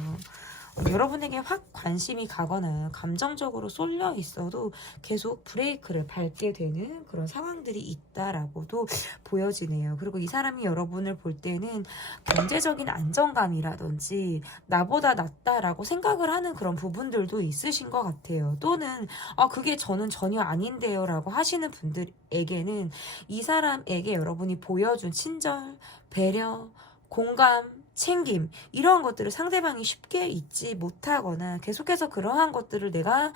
여러분에게 확 관심이 가거나 감정적으로 쏠려 있어도 계속 브레이크를 밟게 되는 그런 상황들이 있다라고도 보여지네요. 그리고 이 사람이 여러분을 볼 때는 경제적인 안정감이라든지 나보다 낫다라고 생각을 하는 그런 부분들도 있으신 것 같아요. 또는 그게 저는 전혀 아닌데요 라고 하시는 분들에게는 이 사람에게 여러분이 보여준 친절, 배려, 공감, 챙김 이런 것들을 상대방이 쉽게 잊지 못하거나 계속해서 그러한 것들을 내가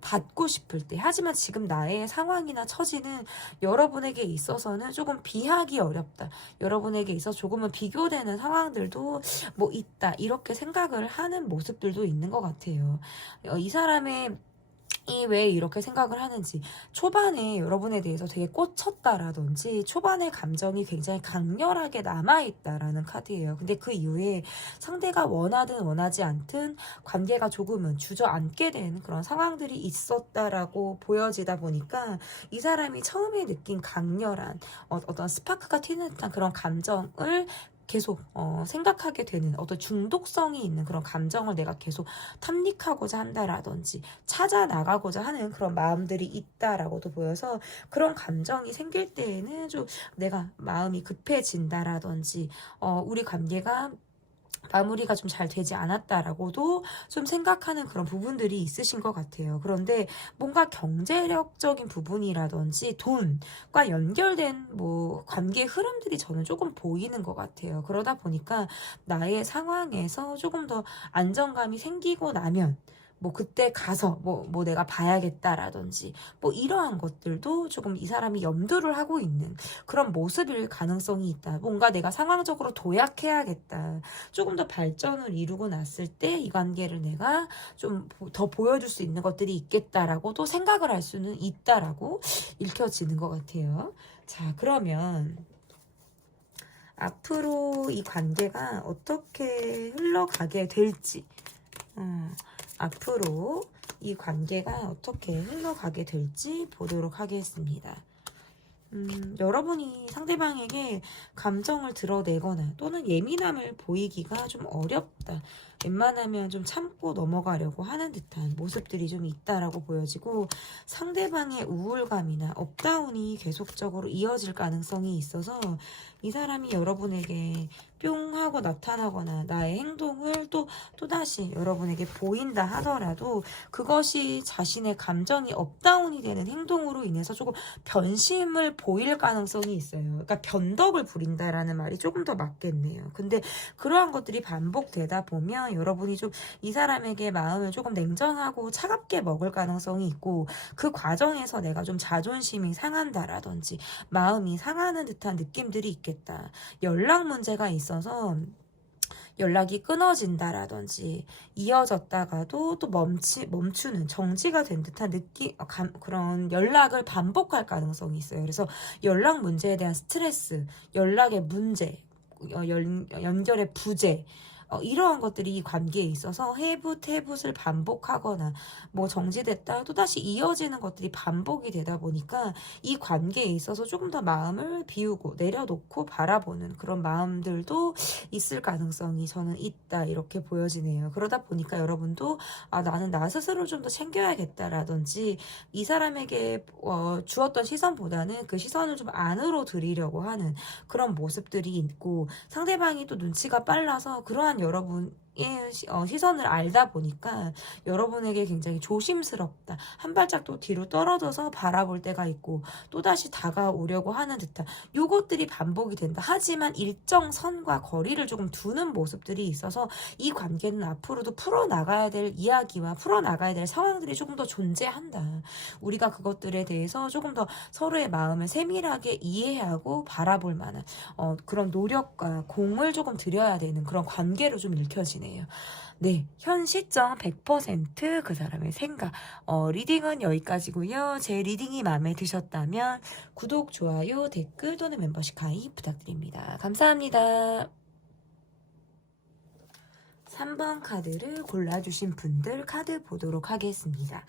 받고 싶을 때 하지만 지금 나의 상황이나 처지는 여러분에게 있어서는 조금 비하기 어렵다. 여러분에게 있어서 조금은 비교되는 상황들도 뭐 있다. 이렇게 생각을 하는 모습들도 있는 것 같아요. 이 사람의 왜 이렇게 생각을 하는지 초반에 여러분에 대해서 되게 꽂혔다라든지 초반에 감정이 굉장히 강렬하게 남아있다라는 카드예요. 근데 그 이후에 상대가 원하든 원하지 않든 관계가 조금은 주저앉게 된 그런 상황들이 있었다라고 보여지다 보니까 이 사람이 처음에 느낀 강렬한 어떤 스파크가 튀는 듯한 그런 감정을 계속 생각하게 되는 어떤 중독성이 있는 그런 감정을 내가 계속 탐닉하고자 한다라든지 찾아 나가고자 하는 그런 마음들이 있다라고도 보여서 그런 감정이 생길 때에는 좀 내가 마음이 급해진다라든지 우리 관계가 마무리가 좀 잘 되지 않았다라고도 좀 생각하는 그런 부분들이 있으신 것 같아요. 그런데 뭔가 경제력적인 부분이라든지 돈과 연결된 뭐 관계 흐름들이 저는 조금 보이는 것 같아요. 그러다 보니까 나의 상황에서 조금 더 안정감이 생기고 나면 뭐 그때 가서 뭐 내가 봐야겠다라든지 뭐 이러한 것들도 조금 이 사람이 염두를 하고 있는 그런 모습일 가능성이 있다. 뭔가 내가 상황적으로 도약해야겠다. 조금 더 발전을 이루고 났을 때 이 관계를 내가 좀 더 보여줄 수 있는 것들이 있겠다라고도 생각을 할 수는 있다라고 읽혀지는 것 같아요. 자, 그러면 앞으로 이 관계가 어떻게 흘러가게 될지 앞으로 이 관계가 어떻게 흘러가게 될지 보도록 하겠습니다. 여러분이 상대방에게 감정을 드러내거나 또는 예민함을 보이기가 좀 어렵다. 웬만하면 좀 참고 넘어가려고 하는 듯한 모습들이 좀 있다라고 보여지고 상대방의 우울감이나 업다운이 계속적으로 이어질 가능성이 있어서 이 사람이 여러분에게 뿅 하고 나타나거나 나의 행동을 또다시 여러분에게 보인다 하더라도 그것이 자신의 감정이 업다운이 되는 행동으로 인해서 조금 변심을 보일 가능성이 있어요. 그러니까 변덕을 부린다라는 말이 조금 더 맞겠네요. 근데 그러한 것들이 반복되다 보면 여러분이 좀 이 사람에게 마음을 조금 냉정하고 차갑게 먹을 가능성이 있고 그 과정에서 내가 좀 자존심이 상한다라든지 마음이 상하는 듯한 느낌들이 있겠다. 연락 문제가 있어서 연락이 끊어진다라든지 이어졌다가도 또 멈추는 정지가 된 듯한 그런 연락을 반복할 가능성이 있어요. 그래서 연락 문제에 대한 스트레스, 연락의 문제, 연결의 부재 이러한 것들이 이 관계에 있어서 해붓을 반복하거나 뭐 정지됐다 또다시 이어지는 것들이 반복이 되다 보니까 이 관계에 있어서 조금 더 마음을 비우고 내려놓고 바라보는 그런 마음들도 있을 가능성이 저는 있다 이렇게 보여지네요. 그러다 보니까 여러분도 나는 나 스스로를 좀 더 챙겨야겠다라든지 이 사람에게 주었던 시선보다는 그 시선을 좀 안으로 들이려고 하는 그런 모습들이 있고 상대방이 또 눈치가 빨라서 그러한 여러분의 시선을 알다 보니까 여러분에게 굉장히 조심스럽다. 한 발짝 또 뒤로 떨어져서 바라볼 때가 있고 또다시 다가오려고 하는 듯한 요것들이 반복이 된다. 하지만 일정 선과 거리를 조금 두는 모습들이 있어서 이 관계는 앞으로도 풀어나가야 될 이야기와 풀어나가야 될 상황들이 조금 더 존재한다. 우리가 그것들에 대해서 조금 더 서로의 마음을 세밀하게 이해하고 바라볼 만한 그런 노력과 공을 조금 들여야 되는 그런 관계로 좀 읽혀지네요. 네, 현 시점 100% 그 사람의 생각. 리딩은 여기까지고요. 제 리딩이 마음에 드셨다면 구독, 좋아요, 댓글 또는 멤버십 가입 부탁드립니다. 감사합니다. 3번 카드를 골라주신 분들 카드 보도록 하겠습니다.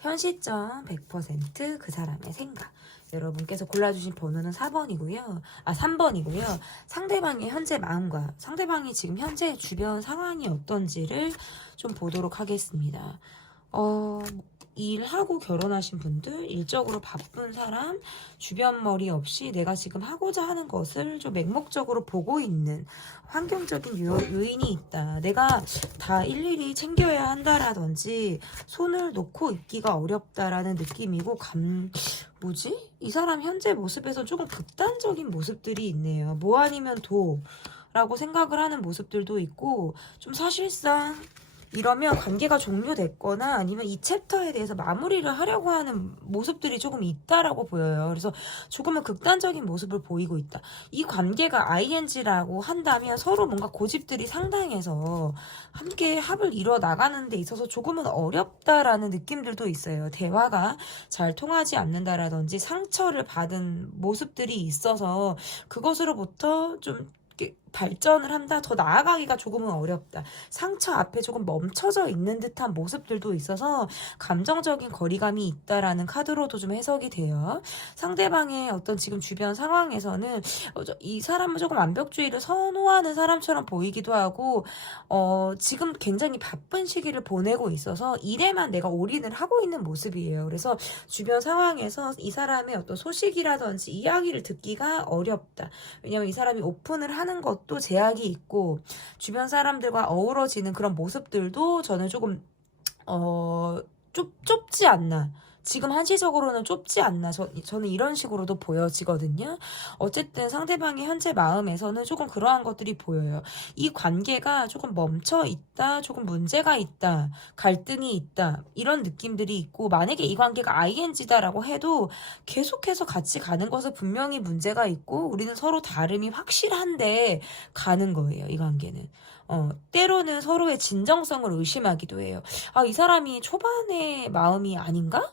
현 시점 100% 그 사람의 생각. 여러분께서 골라주신 번호는 4번이고요. 3번이고요. 상대방의 현재 마음과 상대방이 지금 현재 주변 상황이 어떤지를 좀 보도록 하겠습니다. 일하고 결혼하신 분들, 일적으로 바쁜 사람, 주변 머리 없이 내가 지금 하고자 하는 것을 좀 맹목적으로 보고 있는 환경적인 요인이 있다. 내가 다 일일이 챙겨야 한다라든지 손을 놓고 있기가 어렵다라는 느낌이고 뭐지? 이 사람 현재 모습에서 조금 극단적인 모습들이 있네요. 뭐 아니면 도라고 생각을 하는 모습들도 있고 좀 사실상 이러면 관계가 종료됐거나 아니면 이 챕터에 대해서 마무리를 하려고 하는 모습들이 조금 있다라고 보여요. 그래서 조금은 극단적인 모습을 보이고 있다. 이 관계가 ING라고 한다면 서로 뭔가 고집들이 상당해서 함께 합을 이뤄 나가는 데 있어서 조금은 어렵다라는 느낌들도 있어요. 대화가 잘 통하지 않는다라든지 상처를 받은 모습들이 있어서 그것으로부터 좀 발전을 한다, 더 나아가기가 조금은 어렵다. 상처 앞에 조금 멈춰져 있는 듯한 모습들도 있어서 감정적인 거리감이 있다라는 카드로도 좀 해석이 돼요. 상대방의 어떤 지금 주변 상황에서는 이 사람은 조금 완벽주의를 선호하는 사람처럼 보이기도 하고 지금 굉장히 바쁜 시기를 보내고 있어서 일에만 내가 올인을 하고 있는 모습이에요. 그래서 주변 상황에서 이 사람의 어떤 소식이라든지 이야기를 듣기가 어렵다. 왜냐면 이 사람이 오픈을 하는 것도 제약이 있고 주변 사람들과 어우러지는 그런 모습들도 저는 조금 좁지 않나. 지금 한시적으로는 좁지 않나. 저는 이런 식으로도 보여지거든요. 어쨌든 상대방의 현재 마음에서는 조금 그러한 것들이 보여요. 이 관계가 조금 멈춰 있다, 조금 문제가 있다, 갈등이 있다, 이런 느낌들이 있고, 만약에 이 관계가 ING다라고 해도 계속해서 같이 가는 것은 분명히 문제가 있고, 우리는 서로 다름이 확실한데 가는 거예요, 이 관계는. 때로는 서로의 진정성을 의심하기도 해요. 이 사람이 초반의 마음이 아닌가?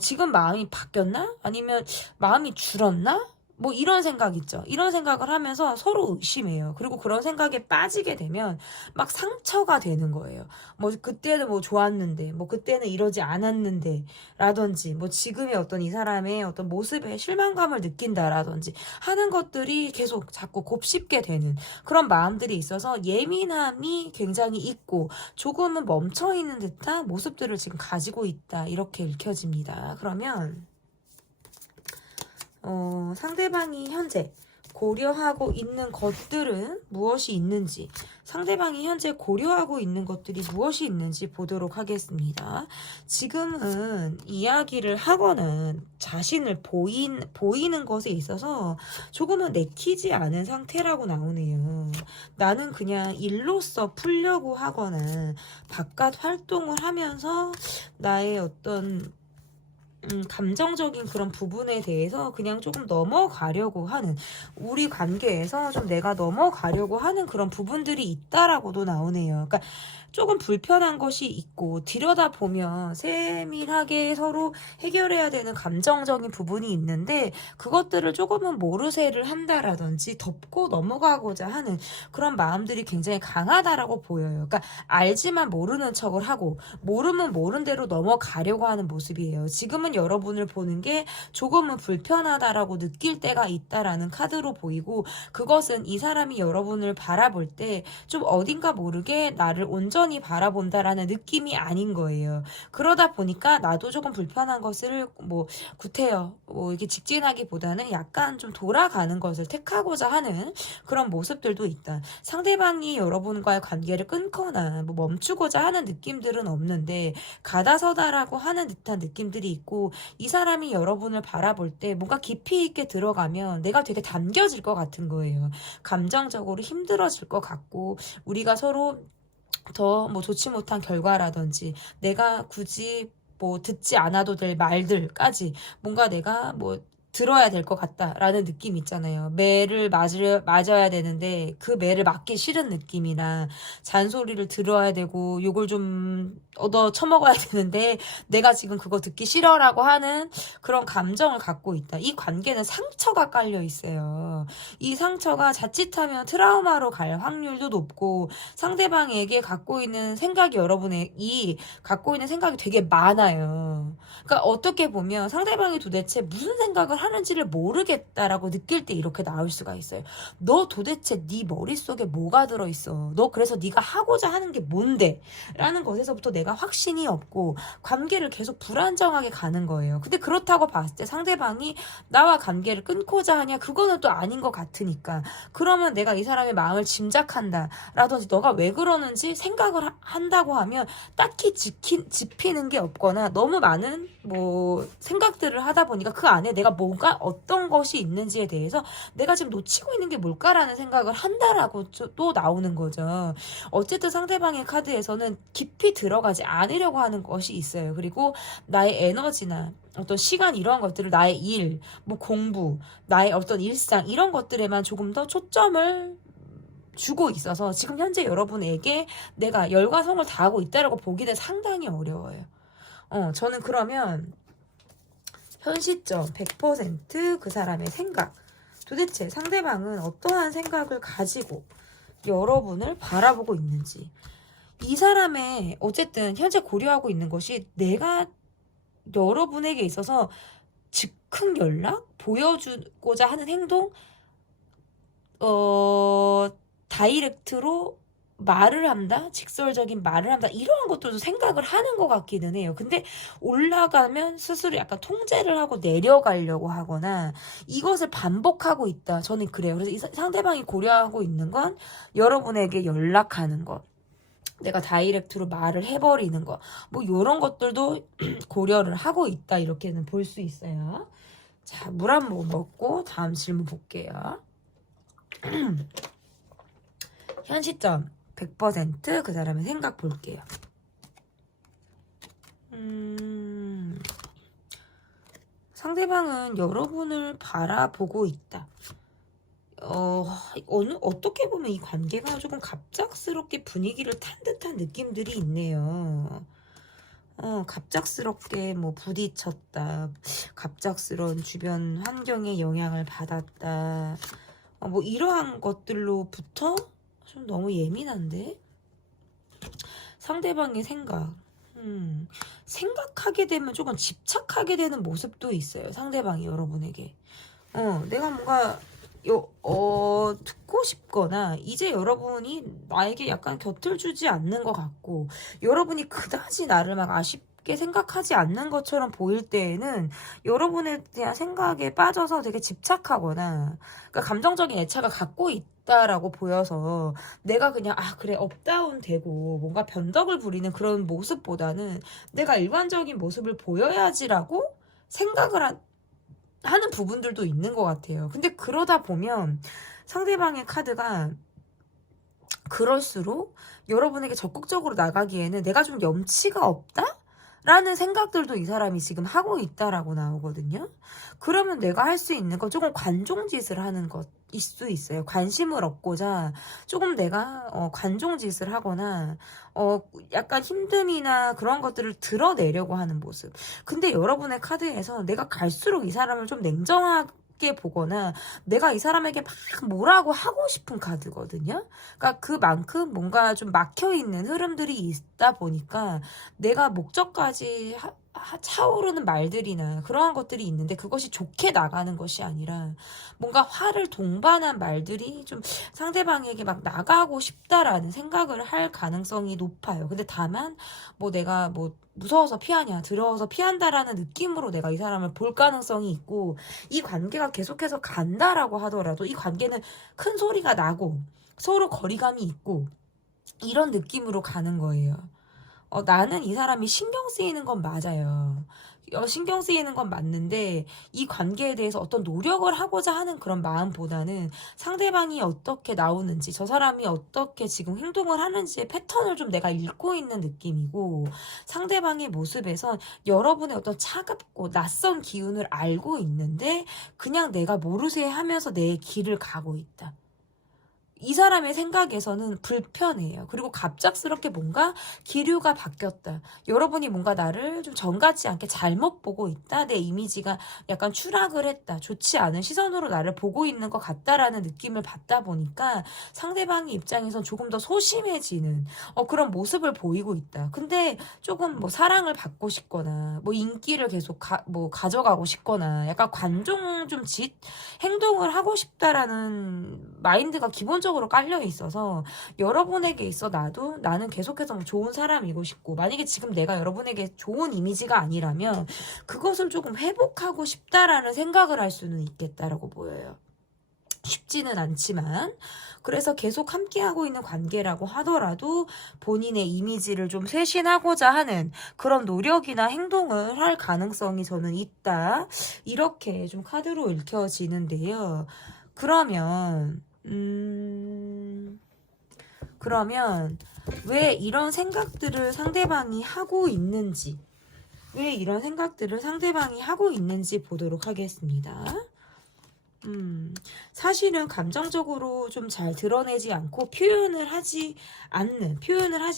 지금 마음이 바뀌었나? 아니면 마음이 줄었나? 뭐 이런 생각 있죠. 이런 생각을 하면서 서로 의심해요. 그리고 그런 생각에 빠지게 되면 막 상처가 되는 거예요. 뭐 그때는 뭐 좋았는데, 뭐 그때는 이러지 않았는데, 라든지, 뭐 지금의 어떤 이 사람의 어떤 모습에 실망감을 느낀다라든지 하는 것들이 계속 자꾸 곱씹게 되는 그런 마음들이 있어서 예민함이 굉장히 있고 조금은 멈춰있는 듯한 모습들을 지금 가지고 있다. 이렇게 읽혀집니다. 그러면 상대방이 현재 고려하고 있는 것들은 무엇이 있는지, 상대방이 현재 고려하고 있는 것들이 무엇이 있는지 보도록 하겠습니다. 지금은 이야기를 하거나 자신을 보이는 것에 있어서 조금은 내키지 않은 상태라고 나오네요. 나는 그냥 일로서 풀려고 하거나 바깥 활동을 하면서 나의 어떤 감정적인 그런 부분에 대해서 그냥 조금 넘어가려고 하는, 우리 관계에서 좀 내가 넘어가려고 하는 그런 부분들이 있다라고도 나오네요. 그러니까 조금 불편한 것이 있고 들여다보면 세밀하게 서로 해결해야 되는 감정적인 부분이 있는데 그것들을 조금은 모르쇠를 한다라든지 덮고 넘어가고자 하는 그런 마음들이 굉장히 강하다라고 보여요. 그러니까 알지만 모르는 척을 하고 모르면 모른 대로 넘어가려고 하는 모습이에요. 지금은 여러분을 보는 게 조금은 불편하다라고 느낄 때가 있다라는 카드로 보이고, 그것은 이 사람이 여러분을 바라볼 때 좀 어딘가 모르게 나를 온전히 바라본다라는 느낌이 아닌 거예요. 그러다 보니까 나도 조금 불편한 것을 뭐 구태여 이렇게 직진하기보다는 약간 좀 돌아가는 것을 택하고자 하는 그런 모습들도 있다. 상대방이 여러분과의 관계를 끊거나 뭐 멈추고자 하는 느낌들은 없는데 가다서다라고 하는 듯한 느낌들이 있고, 이 사람이 여러분을 바라볼 때 뭔가 깊이 있게 들어가면 내가 되게 담겨질 것 같은 거예요. 감정적으로 힘들어질 것 같고, 우리가 서로 더 뭐 좋지 못한 결과라든지 내가 굳이 뭐 듣지 않아도 될 말들까지 뭔가 내가 뭐 들어야 될 것 같다라는 느낌 있잖아요. 매를 맞아야 되는데 그 매를 맞기 싫은 느낌이나, 잔소리를 들어야 되고 욕을 좀 얻어 처먹어야 되는데 내가 지금 그거 듣기 싫어라고 하는 그런 감정을 갖고 있다. 이 관계는 상처가 깔려 있어요. 이 상처가 자칫하면 트라우마로 갈 확률도 높고, 상대방에게 갖고 있는 생각이, 여러분이 갖고 있는 생각이 되게 많아요. 그러니까 어떻게 보면 상대방이 도대체 무슨 생각을 하는지를 모르겠다라고 느낄 때 이렇게 나올 수가 있어요. 너 도대체 네 머릿속에 뭐가 들어있어? 너 그래서 네가 하고자 하는 게 뭔데? 라는 것에서부터 내가 확신이 없고 관계를 계속 불안정하게 가는 거예요. 근데 그렇다고 봤을 때 상대방이 나와 관계를 끊고자 하냐? 그거는 또 아닌 것 같으니까. 그러면 내가 이 사람의 마음을 짐작한다 라든지 너가 왜 그러는지 생각을 한다고 하면 딱히 짚히는 게 없거나 너무 많은 뭐 생각들을 하다 보니까 그 안에 내가 뭐가 어떤 것이 있는지에 대해서 내가 지금 놓치고 있는 게 뭘까라는 생각을 한다라고 또 나오는 거죠. 어쨌든 상대방의 카드에서는 깊이 들어가지 않으려고 하는 것이 있어요. 그리고 나의 에너지나 어떤 시간, 이러한 것들을 나의 일, 뭐 공부, 나의 어떤 일상 이런 것들에만 조금 더 초점을 주고 있어서 지금 현재 여러분에게 내가 열과 성을 다하고 있다라고 보기는 상당히 어려워요. 저는 그러면 현 시점 100% 그 사람의 생각, 도대체 상대방은 어떠한 생각을 가지고 여러분을 바라보고 있는지, 이 사람의 어쨌든 현재 고려하고 있는 것이 내가 여러분에게 있어서 즉흥 연락, 보여주고자 하는 행동, 다이렉트로 말을 한다, 직설적인 말을 한다, 이러한 것들도 생각을 하는 것 같기는 해요. 근데 올라가면 스스로 약간 통제를 하고 내려가려고 하거나 이것을 반복하고 있다. 저는 그래요. 그래서 이 상대방이 고려하고 있는 건 여러분에게 연락하는 것, 내가 다이렉트로 말을 해버리는 거, 뭐 이런 것들도 고려를 하고 있다, 이렇게는 볼 수 있어요. 자, 물 한 모금 먹고 다음 질문 볼게요. 현 시점 100% 그 사람의 생각 볼게요. 상대방은 여러분을 바라보고 있다. 어떻게 보면 이 관계가 조금 갑작스럽게 분위기를 탄 듯한 느낌들이 있네요. 갑작스럽게 뭐 부딪혔다, 갑작스러운 주변 환경의 영향을 받았다, 뭐 이러한 것들로부터 좀 너무 예민한데? 상대방의 생각, 생각하게 되면 조금 집착하게 되는 모습도 있어요. 상대방이 여러분에게 내가 뭔가 듣고 싶거나 이제 여러분이 나에게 약간 곁을 주지 않는 것 같고, 여러분이 그다지 나를 막 게 생각하지 않는 것처럼 보일 때에는 여러분에 대한 생각에 빠져서 되게 집착하거나, 그러니까 감정적인 애착을 갖고 있다라고 보여서 내가 그냥 그래 업다운 되고 뭔가 변덕을 부리는 그런 모습보다는 내가 일반적인 모습을 보여야지라고 생각을 하는 부분들도 있는 것 같아요. 근데 그러다 보면 상대방의 카드가 그럴수록 여러분에게 적극적으로 나가기에는 내가 좀 염치가 없다? 라는 생각들도 이 사람이 지금 하고 있다라고 나오거든요. 그러면 내가 할 수 있는 건 조금 관종짓을 하는 것일 수 있어요. 관심을 얻고자 조금 내가 관종짓을 하거나 약간 힘듦이나 그런 것들을 드러내려고 하는 모습. 근데 여러분의 카드에서 내가 갈수록 이 사람을 좀 냉정하게 보거나 내가 이 사람에게 막 뭐라고 하고 싶은 카드거든요. 그러니까 그만큼 뭔가 좀 막혀있는 흐름들이 있다 보니까 내가 목적까지 차오르는 말들이나 그러한 것들이 있는데 그것이 좋게 나가는 것이 아니라 뭔가 화를 동반한 말들이 좀 상대방에게 막 나가고 싶다라는 생각을 할 가능성이 높아요. 근데 다만 뭐 내가 뭐 무서워서 피하냐, 두려워서 피한다라는 느낌으로 내가 이 사람을 볼 가능성이 있고, 이 관계가 계속해서 간다라고 하더라도 이 관계는 큰 소리가 나고 서로 거리감이 있고 이런 느낌으로 가는 거예요. 나는 이 사람이 신경 쓰이는 건 맞아요. 신경 쓰이는 건 맞는데 이 관계에 대해서 어떤 노력을 하고자 하는 그런 마음보다는 상대방이 어떻게 나오는지, 저 사람이 어떻게 지금 행동을 하는지의 패턴을 좀 내가 읽고 있는 느낌이고, 상대방의 모습에선 여러분의 어떤 차갑고 낯선 기운을 알고 있는데 그냥 내가 모르쇠 하면서 내 길을 가고 있다. 이 사람의 생각에서는 불편해요. 그리고 갑작스럽게 뭔가 기류가 바뀌었다. 여러분이 뭔가 나를 좀 정같지 않게 잘못 보고 있다. 내 이미지가 약간 추락을 했다. 좋지 않은 시선으로 나를 보고 있는 것 같다라는 느낌을 받다 보니까 상대방의 입장에선 조금 더 소심해지는 그런 모습을 보이고 있다. 근데 조금 뭐 사랑을 받고 싶거나 뭐 인기를 계속 가져가고 싶거나 약간 관종 좀 행동을 하고 싶다라는 마인드가 기본적으로 깔려 있어서 여러분에게 있어 나는 계속해서 좋은 사람이고 싶고, 만약에 지금 내가 여러분에게 좋은 이미지가 아니라면 그것을 조금 회복하고 싶다라는 생각을 할 수는 있겠다라고 보여요. 쉽지는 않지만, 그래서 계속 함께하고 있는 관계라고 하더라도 본인의 이미지를 좀 쇄신하고자 하는 그런 노력이나 행동을 할 가능성이 저는 있다. 이렇게 좀 카드로 읽혀지는데요. 그러면 왜 이런 생각들을 상대방이 하고 있는지, 보도록 하겠습니다. 사실은 감정적으로 좀 잘 드러내지 않고 표현을 하지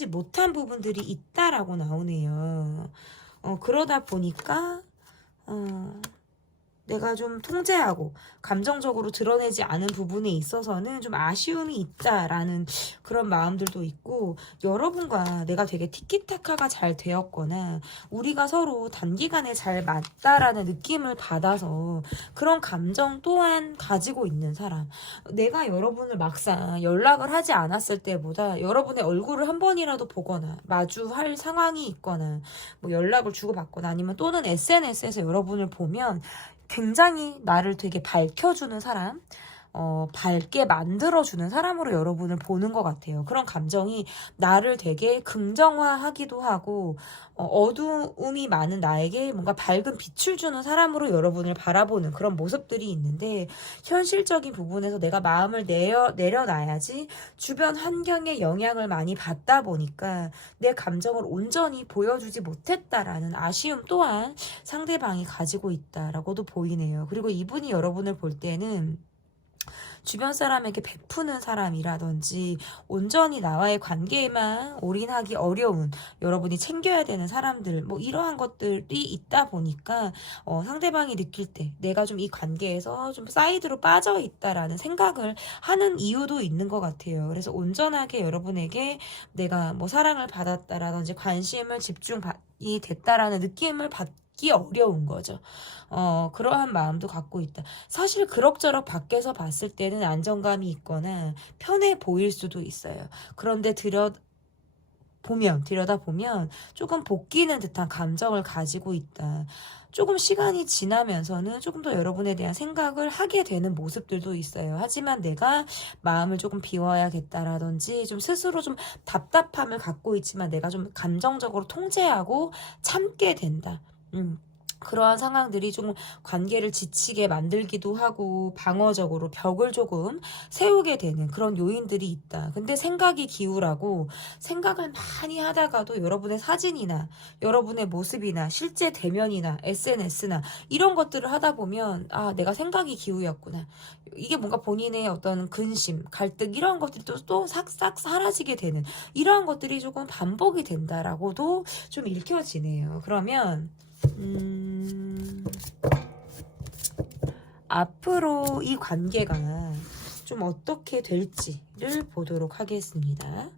못한 부분들이 있다라고 나오네요. 그러다 보니까 내가 좀 통제하고 감정적으로 드러내지 않은 부분에 있어서는 좀 아쉬움이 있다라는 그런 마음들도 있고, 여러분과 내가 되게 티키타카가 잘 되었거나 우리가 서로 단기간에 잘 맞다라는 느낌을 받아서 그런 감정 또한 가지고 있는 사람, 내가 여러분을 막상 연락을 하지 않았을 때보다 여러분의 얼굴을 한 번이라도 보거나 마주할 상황이 있거나 뭐 연락을 주고받거나 아니면 또는 SNS에서 여러분을 보면 굉장히 나를 되게 밝혀주는 사람, 밝게 만들어주는 사람으로 여러분을 보는 것 같아요. 그런 감정이 나를 되게 긍정화하기도 하고, 어두움이 많은 나에게 뭔가 밝은 빛을 주는 사람으로 여러분을 바라보는 그런 모습들이 있는데, 현실적인 부분에서 내가 마음을 내려놔야지 주변 환경의 영향을 많이 받다 보니까 내 감정을 온전히 보여주지 못했다라는 아쉬움 또한 상대방이 가지고 있다라고도 보이네요. 그리고 이분이 여러분을 볼 때는 주변 사람에게 베푸는 사람이라든지 온전히 나와의 관계에만 올인하기 어려운, 여러분이 챙겨야 되는 사람들, 뭐 이러한 것들이 있다 보니까 상대방이 느낄 때 내가 좀 이 관계에서 좀 사이드로 빠져 있다라는 생각을 하는 이유도 있는 것 같아요. 그래서 온전하게 여러분에게 내가 뭐 사랑을 받았다라든지 관심을 집중이 됐다라는 느낌을 받기 어려운 거죠. 그러한 마음도 갖고 있다. 사실 그럭저럭 밖에서 봤을 때는 안정감이 있거나 편해 보일 수도 있어요. 그런데 들여다보면 조금 볶이는 듯한 감정을 가지고 있다. 조금 시간이 지나면서는 조금 더 여러분에 대한 생각을 하게 되는 모습들도 있어요. 하지만 내가 마음을 조금 비워야겠다라든지 좀 스스로 좀 답답함을 갖고 있지만 내가 좀 감정적으로 통제하고 참게 된다. 그러한 상황들이 조금 관계를 지치게 만들기도 하고 방어적으로 벽을 조금 세우게 되는 그런 요인들이 있다. 근데 생각이 기우라고 생각을 많이 하다가도 여러분의 사진이나 여러분의 모습이나 실제 대면이나 SNS나 이런 것들을 하다 보면 아, 내가 생각이 기우였구나. 이게 뭔가 본인의 어떤 근심, 갈등 이런 것들이 또 싹싹 사라지게 되는 이러한 것들이 조금 반복이 된다라고도 좀 읽혀지네요. 그러면 앞으로 이 관계가 좀 어떻게 될지를 보도록 하겠습니다.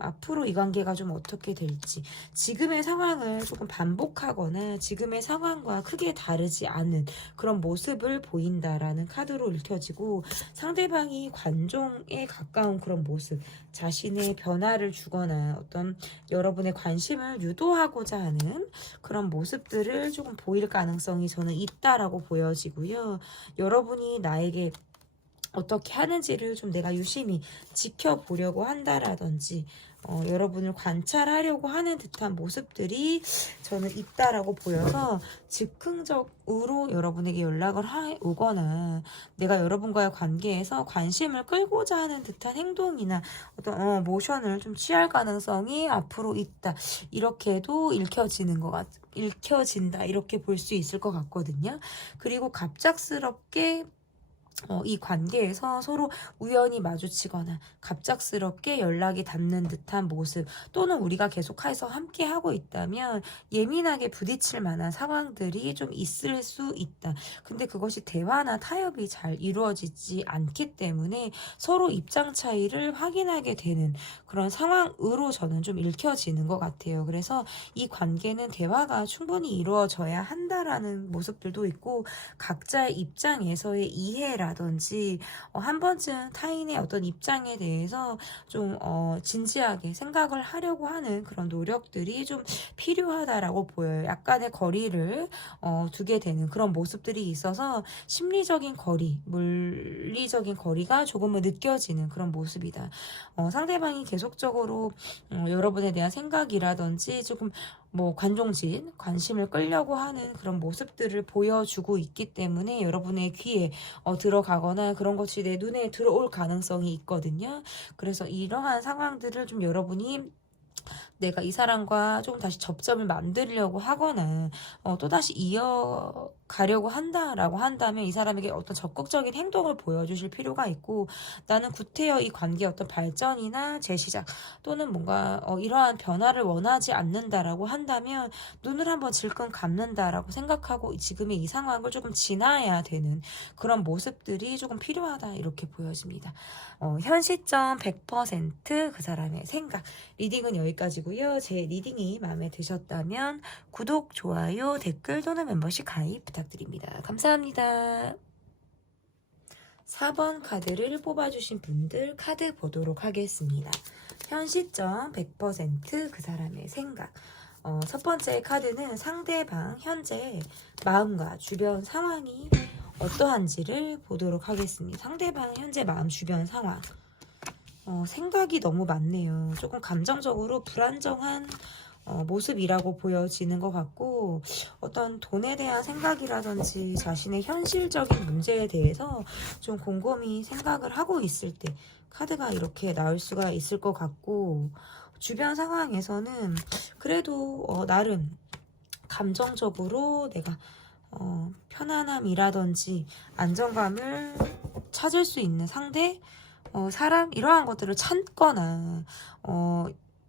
앞으로 이 관계가 좀 어떻게 될지 지금의 상황을 조금 반복하거나 지금의 상황과 크게 다르지 않은 그런 모습을 보인다라는 카드로 읽혀지고 상대방이 관종에 가까운 그런 모습 자신의 변화를 주거나 어떤 여러분의 관심을 유도하고자 하는 그런 모습들을 조금 보일 가능성이 저는 있다라고 보여지고요. 여러분이 나에게 어떻게 하는지를 좀 내가 유심히 지켜보려고 한다라든지 여러분을 관찰하려고 하는 듯한 모습들이 저는 있다라고 보여서 즉흥적으로 여러분에게 연락을 오거나 내가 여러분과의 관계에서 관심을 끌고자 하는 듯한 행동이나 어떤 모션을 좀 취할 가능성이 앞으로 있다. 이렇게도 읽혀진다. 이렇게 볼 수 있을 것 같거든요. 그리고 갑작스럽게 이 관계에서 서로 우연히 마주치거나 갑작스럽게 연락이 닿는 듯한 모습 또는 우리가 계속해서 함께 하고 있다면 예민하게 부딪힐 만한 상황들이 좀 있을 수 있다. 근데 그것이 대화나 타협이 잘 이루어지지 않기 때문에 서로 입장 차이를 확인하게 되는 그런 상황으로 저는 좀 읽혀지는 것 같아요. 그래서 이 관계는 대화가 충분히 이루어져야 한다라는 모습들도 있고 각자의 입장에서의 이해라 라든지 한 번쯤 타인의 어떤 입장에 대해서 좀 진지하게 생각을 하려고 하는 그런 노력들이 좀 필요하다라고 보여요. 약간의 거리를 두게 되는 그런 모습들이 있어서 심리적인 거리, 물리적인 거리가 조금은 느껴지는 그런 모습이다. 상대방이 계속적으로 여러분에 대한 생각이라든지 조금 관종진, 관심을 끌려고 하는 그런 모습들을 보여주고 있기 때문에 여러분의 귀에 들어가거나 그런 것이 내 눈에 들어올 가능성이 있거든요. 그래서 이러한 상황들을 좀 여러분이 내가 이 사람과 조금 다시 접점을 만들려고 하거나 또다시 이어가려고 한다라고 한다면 이 사람에게 어떤 적극적인 행동을 보여주실 필요가 있고 나는 구태여 이 관계의 어떤 발전이나 재시작 또는 뭔가 이러한 변화를 원하지 않는다라고 한다면 눈을 한번 질끈 감는다라고 생각하고 지금의 이 상황을 조금 지나야 되는 그런 모습들이 조금 필요하다 이렇게 보여집니다. 현 시점 100%그 사람의 생각 리딩은 여기까지고요. 제 리딩이 마음에 드셨다면 구독, 좋아요, 댓글 또는 멤버십 가입 부탁드립니다. 감사합니다. 4번 카드를 뽑아주신 분들 카드 보도록 하겠습니다. 현 시점 100%그 사람의 생각. 첫 번째 카드는 상대방 현재 마음과 주변 상황이 어떠한지를 보도록 하겠습니다. 상대방 현재 마음 주변 상황. 생각이 너무 많네요. 조금 감정적으로 불안정한 모습이라고 보여지는 것 같고 어떤 돈에 대한 생각이라든지 자신의 현실적인 문제에 대해서 좀 곰곰이 생각을 하고 있을 때 카드가 이렇게 나올 수가 있을 것 같고 주변 상황에서는 그래도 나름 감정적으로 내가 편안함이라든지 안정감을 찾을 수 있는 상대 사람 이러한 것들을 찾거나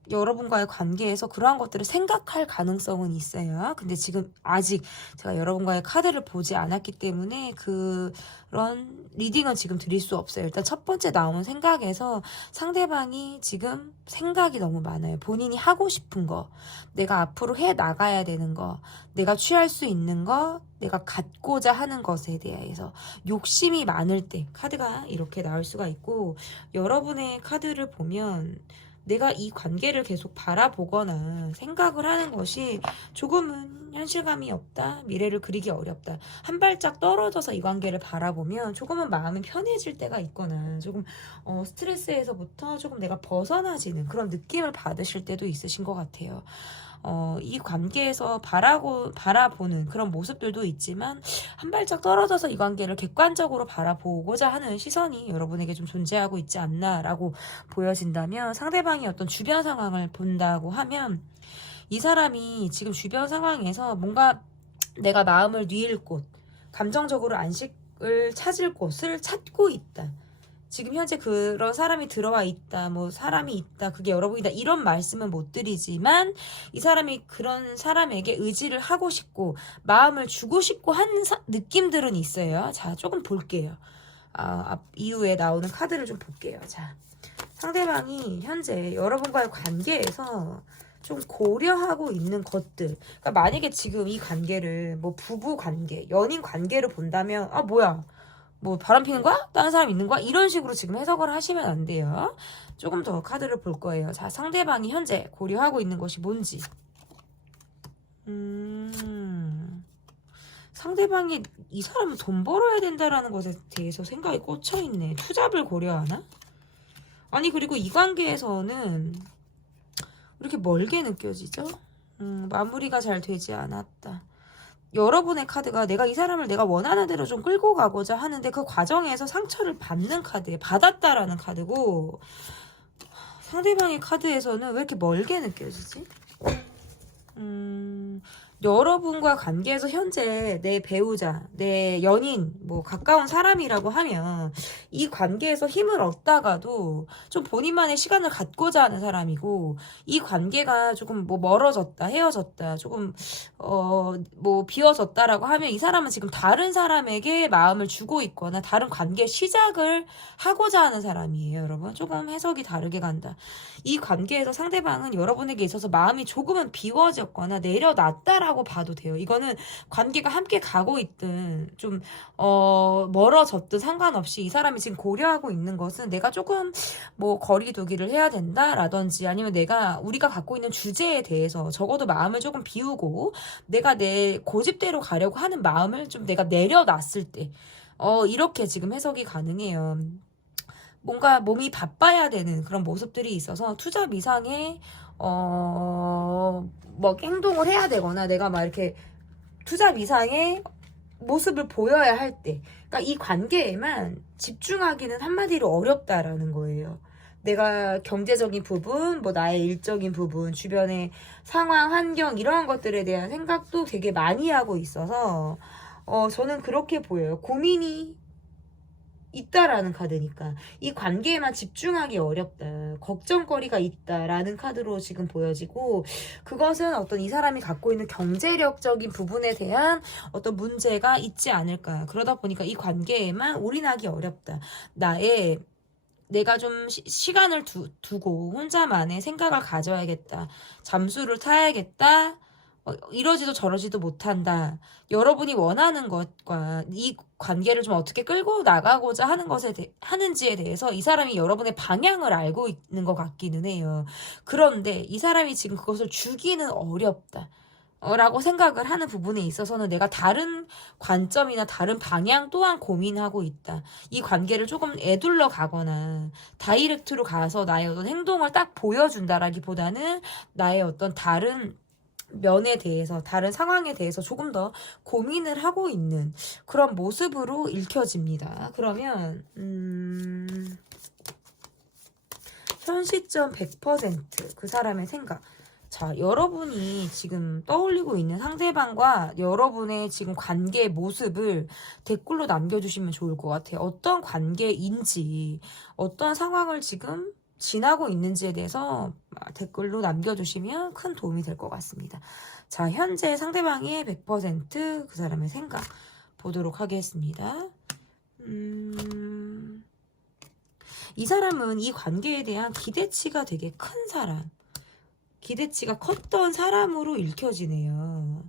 여러분과의 관계에서 그러한 것들을 생각할 가능성은 있어요. 근데 지금 아직 제가 여러분과의 카드를 보지 않았기 때문에 그런 리딩은 지금 드릴 수 없어요. 일단 첫 번째 나온 생각에서 상대방이 지금 생각이 너무 많아요. 본인이 하고 싶은 거, 내가 앞으로 해 나가야 되는 거, 내가 취할 수 있는 거, 내가 갖고자 하는 것에 대해서 욕심이 많을 때 카드가 이렇게 나올 수가 있고 여러분의 카드를 보면 내가 이 관계를 계속 바라보거나 생각을 하는 것이 조금은 현실감이 없다, 미래를 그리기 어렵다, 한 발짝 떨어져서 이 관계를 바라보면 조금은 마음이 편해질 때가 있거나 조금 스트레스에서부터 조금 내가 벗어나지는 그런 느낌을 받으실 때도 있으신 것 같아요. 이 관계에서 바라보는 그런 모습들도 있지만 한 발짝 떨어져서 이 관계를 객관적으로 바라보고자 하는 시선이 여러분에게 좀 존재하고 있지 않나라고 보여진다면, 상대방이 어떤 주변 상황을 본다고 하면 이 사람이 지금 주변 상황에서 뭔가 내가 마음을 뉘을 곳, 감정적으로 안식을 찾을 곳을 찾고 있다. 지금 현재 그런 사람이 들어와 있다, 뭐 사람이 있다, 그게 여러분이다, 이런 말씀은 못 드리지만 이 사람이 그런 사람에게 의지를 하고 싶고 마음을 주고 싶고 하는 느낌들은 있어요. 자, 조금 볼게요. 이후에 나오는 카드를 좀 볼게요. 자, 상대방이 현재 여러분과의 관계에서 좀 고려하고 있는 것들, 그러니까 만약에 지금 이 관계를 뭐 부부 관계, 연인 관계를 본다면 뭐야, 뭐 바람 피는 거야? 다른 사람 있는 거야? 이런 식으로 지금 해석을 하시면 안 돼요. 조금 더 카드를 볼 거예요. 자, 상대방이 현재 고려하고 있는 것이 뭔지. 상대방이 이 사람은 돈 벌어야 된다라는 것에 대해서 생각이 꽂혀있네. 투잡을 고려하나? 아니, 그리고 이 관계에서는 왜 이렇게 멀게 느껴지죠? 마무리가 잘 되지 않았다. 여러분의 카드가 내가 이 사람을 내가 원하는 대로 좀 끌고 가고자 하는데 그 과정에서 상처를 받는 카드에 받았다라는 카드고, 상대방의 카드에서는 왜 이렇게 멀게 느껴지지? 여러분과 관계에서 현재 내 배우자, 내 연인, 뭐 가까운 사람이라고 하면 이 관계에서 힘을 얻다가도 좀 본인만의 시간을 갖고자 하는 사람이고, 이 관계가 조금 뭐 멀어졌다, 헤어졌다, 조금 뭐 비워졌다라고 하면 이 사람은 지금 다른 사람에게 마음을 주고 있거나 다른 관계 시작을 하고자 하는 사람이에요. 여러분, 조금 해석이 다르게 간다. 이 관계에서 상대방은 여러분에게 있어서 마음이 조금은 비워졌거나 내려놨다라고 봐도 돼요. 이거는 관계가 함께 가고 있든 좀 멀어졌든 상관없이 이 사람이 지금 고려하고 있는 것은 내가 조금 뭐 거리 두기를 해야 된다라든지, 아니면 우리가 갖고 있는 주제에 대해서 적어도 마음을 조금 비우고 내가 내 고집대로 가려고 하는 마음을 좀 내가 내려놨을 때 이렇게 지금 해석이 가능해요. 뭔가 몸이 바빠야 되는 그런 모습들이 있어서 투잡 이상의 뭐 행동을 해야 되거나 내가 막 이렇게 투잡 이상의 모습을 보여야 할 때, 그러니까 이 관계에만 집중하기는 한마디로 어렵다라는 거예요. 내가 경제적인 부분, 뭐 나의 일적인 부분, 주변의 상황, 환경, 이런 것들에 대한 생각도 되게 많이 하고 있어서 저는 그렇게 보여요. 고민이 있다라는 카드니까 이 관계에만 집중하기 어렵다, 걱정거리가 있다라는 카드로 지금 보여지고, 그것은 어떤 이 사람이 갖고 있는 경제력적인 부분에 대한 어떤 문제가 있지 않을까. 그러다 보니까 이 관계에만 올인하기 어렵다. 내가 좀 시간을 두고 혼자만의 생각을 가져야겠다, 잠수를 타야겠다, 이러지도 저러지도 못한다. 여러분이 원하는 것과 이 관계를 좀 어떻게 끌고 나가고자 하는 하는지에 대해서 이 사람이 여러분의 방향을 알고 있는 것 같기는 해요. 그런데 이 사람이 지금 그것을 주기는 어렵다 라고 생각을 하는 부분에 있어서는 내가 다른 관점이나 다른 방향 또한 고민하고 있다. 이 관계를 조금 애둘러 가거나 다이렉트로 가서 나의 어떤 행동을 딱 보여준다라기보다는 나의 어떤 다른 면에 대해서, 다른 상황에 대해서 조금 더 고민을 하고 있는 그런 모습으로 읽혀집니다. 그러면 현 시점 100% 그 사람의 생각. 자, 여러분이 지금 떠올리고 있는 상대방과 여러분의 지금 관계의 모습을 댓글로 남겨주시면 좋을 것 같아요. 어떤 관계인지, 어떤 상황을 지금 지나고 있는지에 대해서 댓글로 남겨주시면 큰 도움이 될 것 같습니다. 자, 현재 상대방의 100%그 사람의 생각 보도록 하겠습니다. 이 사람은 이 관계에 대한 기대치가 되게 큰 사람, 기대치가 컸던 사람으로 읽혀지네요.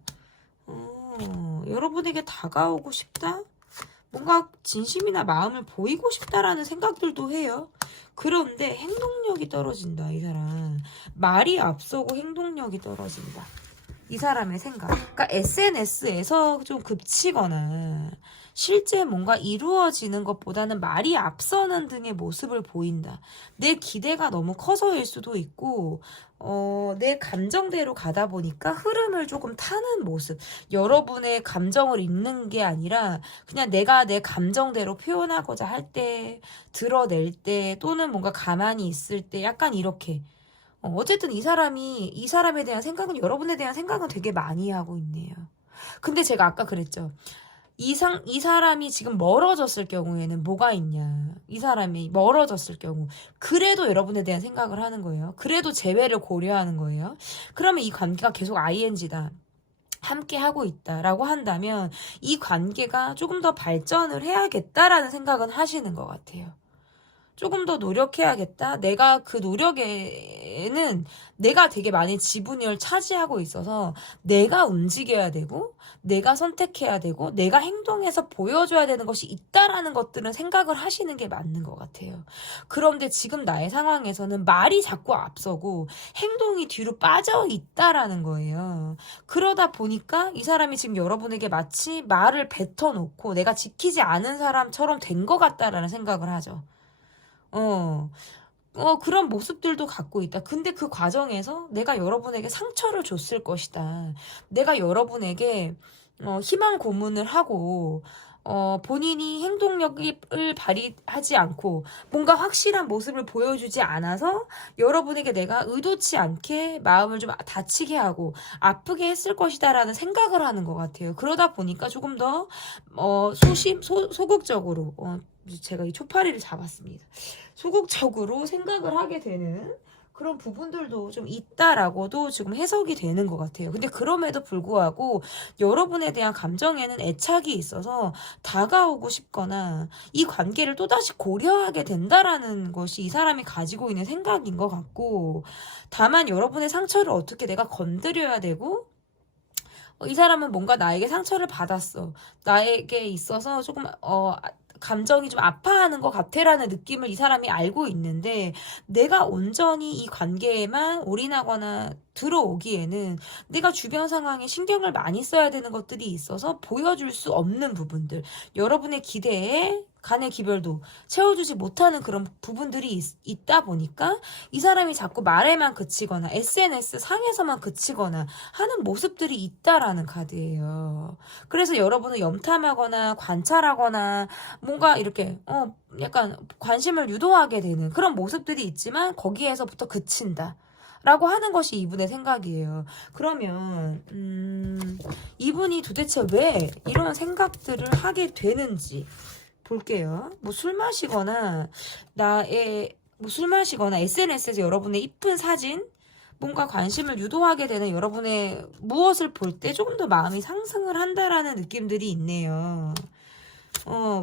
여러분에게 다가오고 싶다? 뭔가 진심이나 마음을 보이고 싶다라는 생각들도 해요. 그런데 행동력이 떨어진다, 이 사람. 말이 앞서고 행동력이 떨어진다. 이 사람의 생각. 그러니까 SNS에서 좀 그치거나 실제 뭔가 이루어지는 것보다는 말이 앞서는 등의 모습을 보인다. 내 기대가 너무 커서일 수도 있고, 내 감정대로 가다 보니까 흐름을 조금 타는 모습. 여러분의 감정을 읽는 게 아니라 그냥 내가 내 감정대로 표현하고자 할 때, 드러낼 때, 또는 뭔가 가만히 있을 때 약간 이렇게. 어쨌든 이 사람에 대한 생각은, 여러분에 대한 생각은 되게 많이 하고 있네요. 근데 제가 아까 그랬죠. 이 사람이 지금 멀어졌을 경우에는 뭐가 있냐. 이 사람이 멀어졌을 경우. 그래도 여러분에 대한 생각을 하는 거예요. 그래도 재회를 고려하는 거예요. 그러면 이 관계가 계속 ing다. 함께 하고 있다라고 한다면 이 관계가 조금 더 발전을 해야겠다라는 생각은 하시는 것 같아요. 조금 더 노력해야겠다. 내가 그 노력에는 내가 되게 많은 지분을 차지하고 있어서 내가 움직여야 되고 내가 선택해야 되고 내가 행동해서 보여줘야 되는 것이 있다라는 것들은 생각을 하시는 게 맞는 것 같아요. 그런데 지금 나의 상황에서는 말이 자꾸 앞서고 행동이 뒤로 빠져 있다라는 거예요. 그러다 보니까 이 사람이 지금 여러분에게 마치 말을 뱉어놓고 내가 지키지 않은 사람처럼 된 것 같다라는 생각을 하죠. 그런 모습들도 갖고 있다. 근데 그 과정에서 내가 여러분에게 상처를 줬을 것이다. 내가 여러분에게 희망 고문을 하고 본인이 행동력을 발휘하지 않고 뭔가 확실한 모습을 보여주지 않아서 여러분에게 내가 의도치 않게 마음을 좀 다치게 하고 아프게 했을 것이다라는 생각을 하는 것 같아요. 그러다 보니까 조금 더 소극적으로 제가 이 초파리를 잡았습니다. 소극적으로 생각을 하게 되는 그런 부분들도 좀 있다라고도 지금 해석이 되는 것 같아요. 근데 그럼에도 불구하고 여러분에 대한 감정에는 애착이 있어서 다가오고 싶거나 이 관계를 또다시 고려하게 된다라는 것이 이 사람이 가지고 있는 생각인 것 같고, 다만 여러분의 상처를 어떻게 내가 건드려야 되고 이 사람은 뭔가 나에게 상처를 받았어. 나에게 있어서 조금 감정이 좀 아파하는 것 같아라는 느낌을 이 사람이 알고 있는데 내가 온전히 이 관계에만 올인하거나 들어오기에는 내가 주변 상황에 신경을 많이 써야 되는 것들이 있어서 보여줄 수 없는 부분들, 여러분의 기대에 간의 기별도 채워주지 못하는 그런 부분들이 있다 보니까 이 사람이 자꾸 말에만 그치거나 SNS 상에서만 그치거나 하는 모습들이 있다라는 카드예요. 그래서 여러분은 염탐하거나 관찰하거나 뭔가 이렇게 약간 관심을 유도하게 되는 그런 모습들이 있지만 거기에서부터 그친다 라고 하는 것이 이분의 생각이에요. 그러면 이분이 도대체 왜 이런 생각들을 하게 되는지 볼게요. 술 마시거나 SNS에서 여러분의 이쁜 사진, 뭔가 관심을 유도하게 되는 여러분의 무엇을 볼 때 조금 더 마음이 상승을 한다라는 느낌들이 있네요.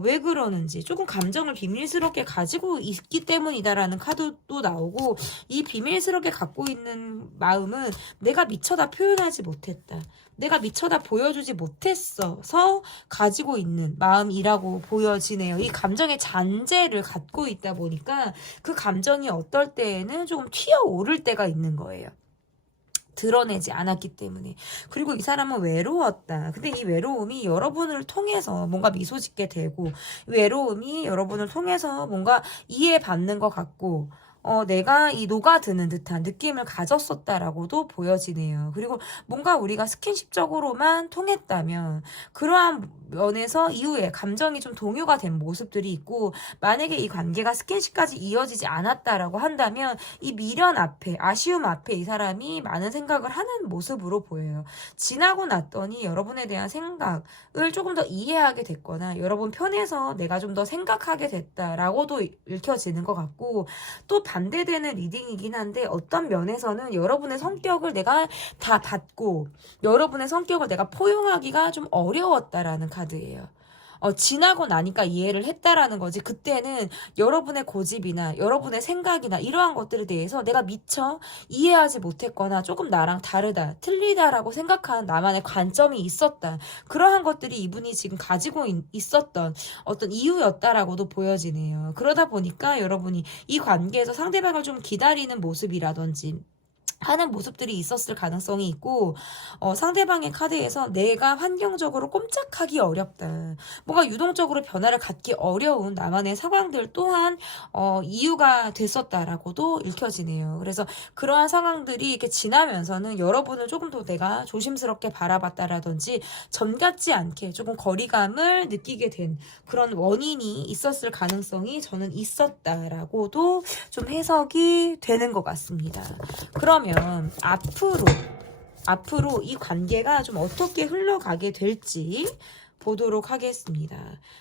왜 그러는지 조금 감정을 비밀스럽게 가지고 있기 때문이다라는 카드도 나오고, 이 비밀스럽게 갖고 있는 마음은 내가 미처 다 표현하지 못했다, 내가 미처 다 보여주지 못했어서 가지고 있는 마음이라고 보여지네요. 이 감정의 잔재를 갖고 있다 보니까 그 감정이 어떨 때에는 조금 튀어오를 때가 있는 거예요. 드러내지 않았기 때문에. 그리고 이 사람은 외로웠다. 근데 이 외로움이 여러분을 통해서 뭔가 미소 짓게 되고, 외로움이 여러분을 통해서 뭔가 이해받는 것 같고, 내가 이 녹아드는 듯한 느낌을 가졌었다라고도 보여지네요. 그리고 뭔가 우리가 스킨십적으로만 통했다면 그러한 면에서 이후에 감정이 좀 동요가 된 모습들이 있고, 만약에 이 관계가 스킨십까지 이어지지 않았다라고 한다면 이 미련 앞에, 아쉬움 앞에 이 사람이 많은 생각을 하는 모습으로 보여요. 지나고 났더니 여러분에 대한 생각을 조금 더 이해하게 됐거나 여러분 편에서 내가 좀 더 생각하게 됐다라고도 읽혀지는 것 같고, 또 반대되는 리딩이긴 한데 어떤 면에서는 여러분의 성격을 내가 다 받고 여러분의 성격을 내가 포용하기가 좀 어려웠다라는 카드예요. 지나고 나니까 이해를 했다라는 거지. 그때는 여러분의 고집이나 여러분의 생각이나 이러한 것들에 대해서 내가 미처 이해하지 못했거나 조금 나랑 다르다, 틀리다라고 생각하는 나만의 관점이 있었다. 그러한 것들이 이분이 지금 가지고 있었던 어떤 이유였다라고도 보여지네요. 그러다 보니까 여러분이 이 관계에서 상대방을 좀 기다리는 모습이라든지 하는 모습들이 있었을 가능성이 있고, 상대방의 카드에서 내가 환경적으로 꼼짝하기 어렵다, 뭔가 유동적으로 변화를 갖기 어려운 나만의 상황들 또한 이유가 됐었다라고도 읽혀지네요. 그래서 그러한 상황들이 이렇게 지나면서는 여러분을 조금 더 내가 조심스럽게 바라봤다라든지 전 같지 않게 조금 거리감을 느끼게 된 그런 원인이 있었을 가능성이 저는 있었다라고도 좀 해석이 되는 것 같습니다. 그러면 앞으로 이 관계가 좀 어떻게 흘러가게 될지 보도록 하겠습니다.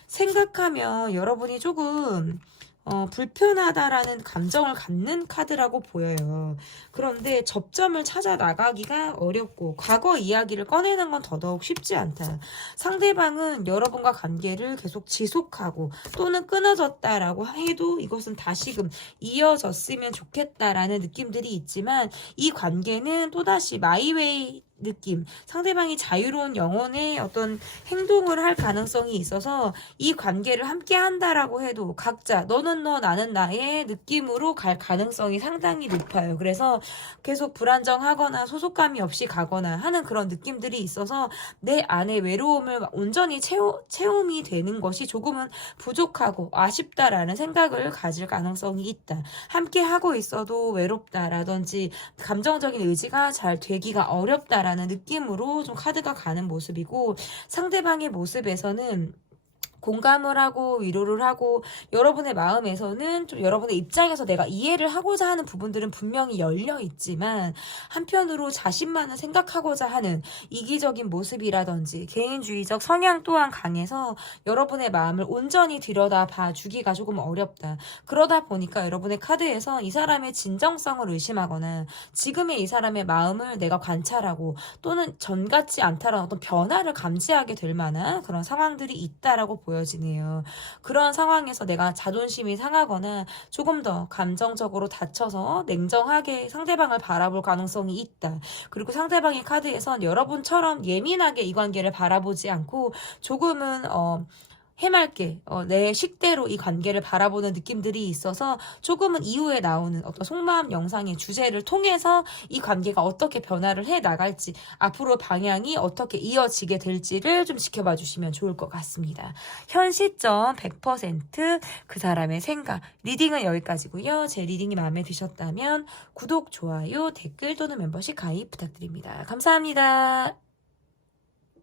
생각하면 여러분이 조금 불편하다라는 감정을 갖는 카드라고 보여요. 그런데 접점을 찾아 나가기가 어렵고 과거 이야기를 꺼내는 건 더더욱 쉽지 않다. 상대방은 여러분과 관계를 계속 지속하고 또는 끊어졌다라고 해도 이것은 다시금 이어졌으면 좋겠다라는 느낌들이 있지만 이 관계는 또다시 마이웨이 느낌, 상대방이 자유로운 영혼의 어떤 행동을 할 가능성이 있어서 이 관계를 함께 한다라고 해도 각자 너는 너 나는 나의 느낌으로 갈 가능성이 상당히 높아요. 그래서 계속 불안정하거나 소속감이 없이 가거나 하는 그런 느낌들이 있어서 내 안의 외로움을 온전히 채움이 되는 것이 조금은 부족하고 아쉽다라는 생각을 가질 가능성이 있다. 함께 하고 있어도 외롭다라든지 감정적인 의지가 잘 되기가 어렵다 라는 느낌으로 좀 카드가 가는 모습이고, 상대방의 모습에서는 공감을 하고 위로를 하고 여러분의 마음에서는 좀 여러분의 입장에서 내가 이해를 하고자 하는 부분들은 분명히 열려 있지만 한편으로 자신만을 생각하고자 하는 이기적인 모습이라든지 개인주의적 성향 또한 강해서 여러분의 마음을 온전히 들여다봐 주기가 조금 어렵다. 그러다 보니까 여러분의 카드에서 이 사람의 진정성을 의심하거나 지금의 이 사람의 마음을 내가 관찰하고 또는 전 같지 않다라는 어떤 변화를 감지하게 될 만한 그런 상황들이 있다라고 보여지네요. 그런 상황에서 내가 자존심이 상하거나 조금 더 감정적으로 다쳐서 냉정하게 상대방을 바라볼 가능성이 있다. 그리고 상대방의 카드에선 여러분처럼 예민하게 이 관계를 바라보지 않고 조금은 해맑게 내 식대로 이 관계를 바라보는 느낌들이 있어서 조금은 이후에 나오는 어떤 속마음 영상의 주제를 통해서 이 관계가 어떻게 변화를 해 나갈지, 앞으로 방향이 어떻게 이어지게 될지를 좀 지켜봐 주시면 좋을 것 같습니다. 현 시점 100% 그 사람의 생각, 리딩은 여기까지고요. 제 리딩이 마음에 드셨다면 구독, 좋아요, 댓글 또는 멤버십 가입 부탁드립니다. 감사합니다.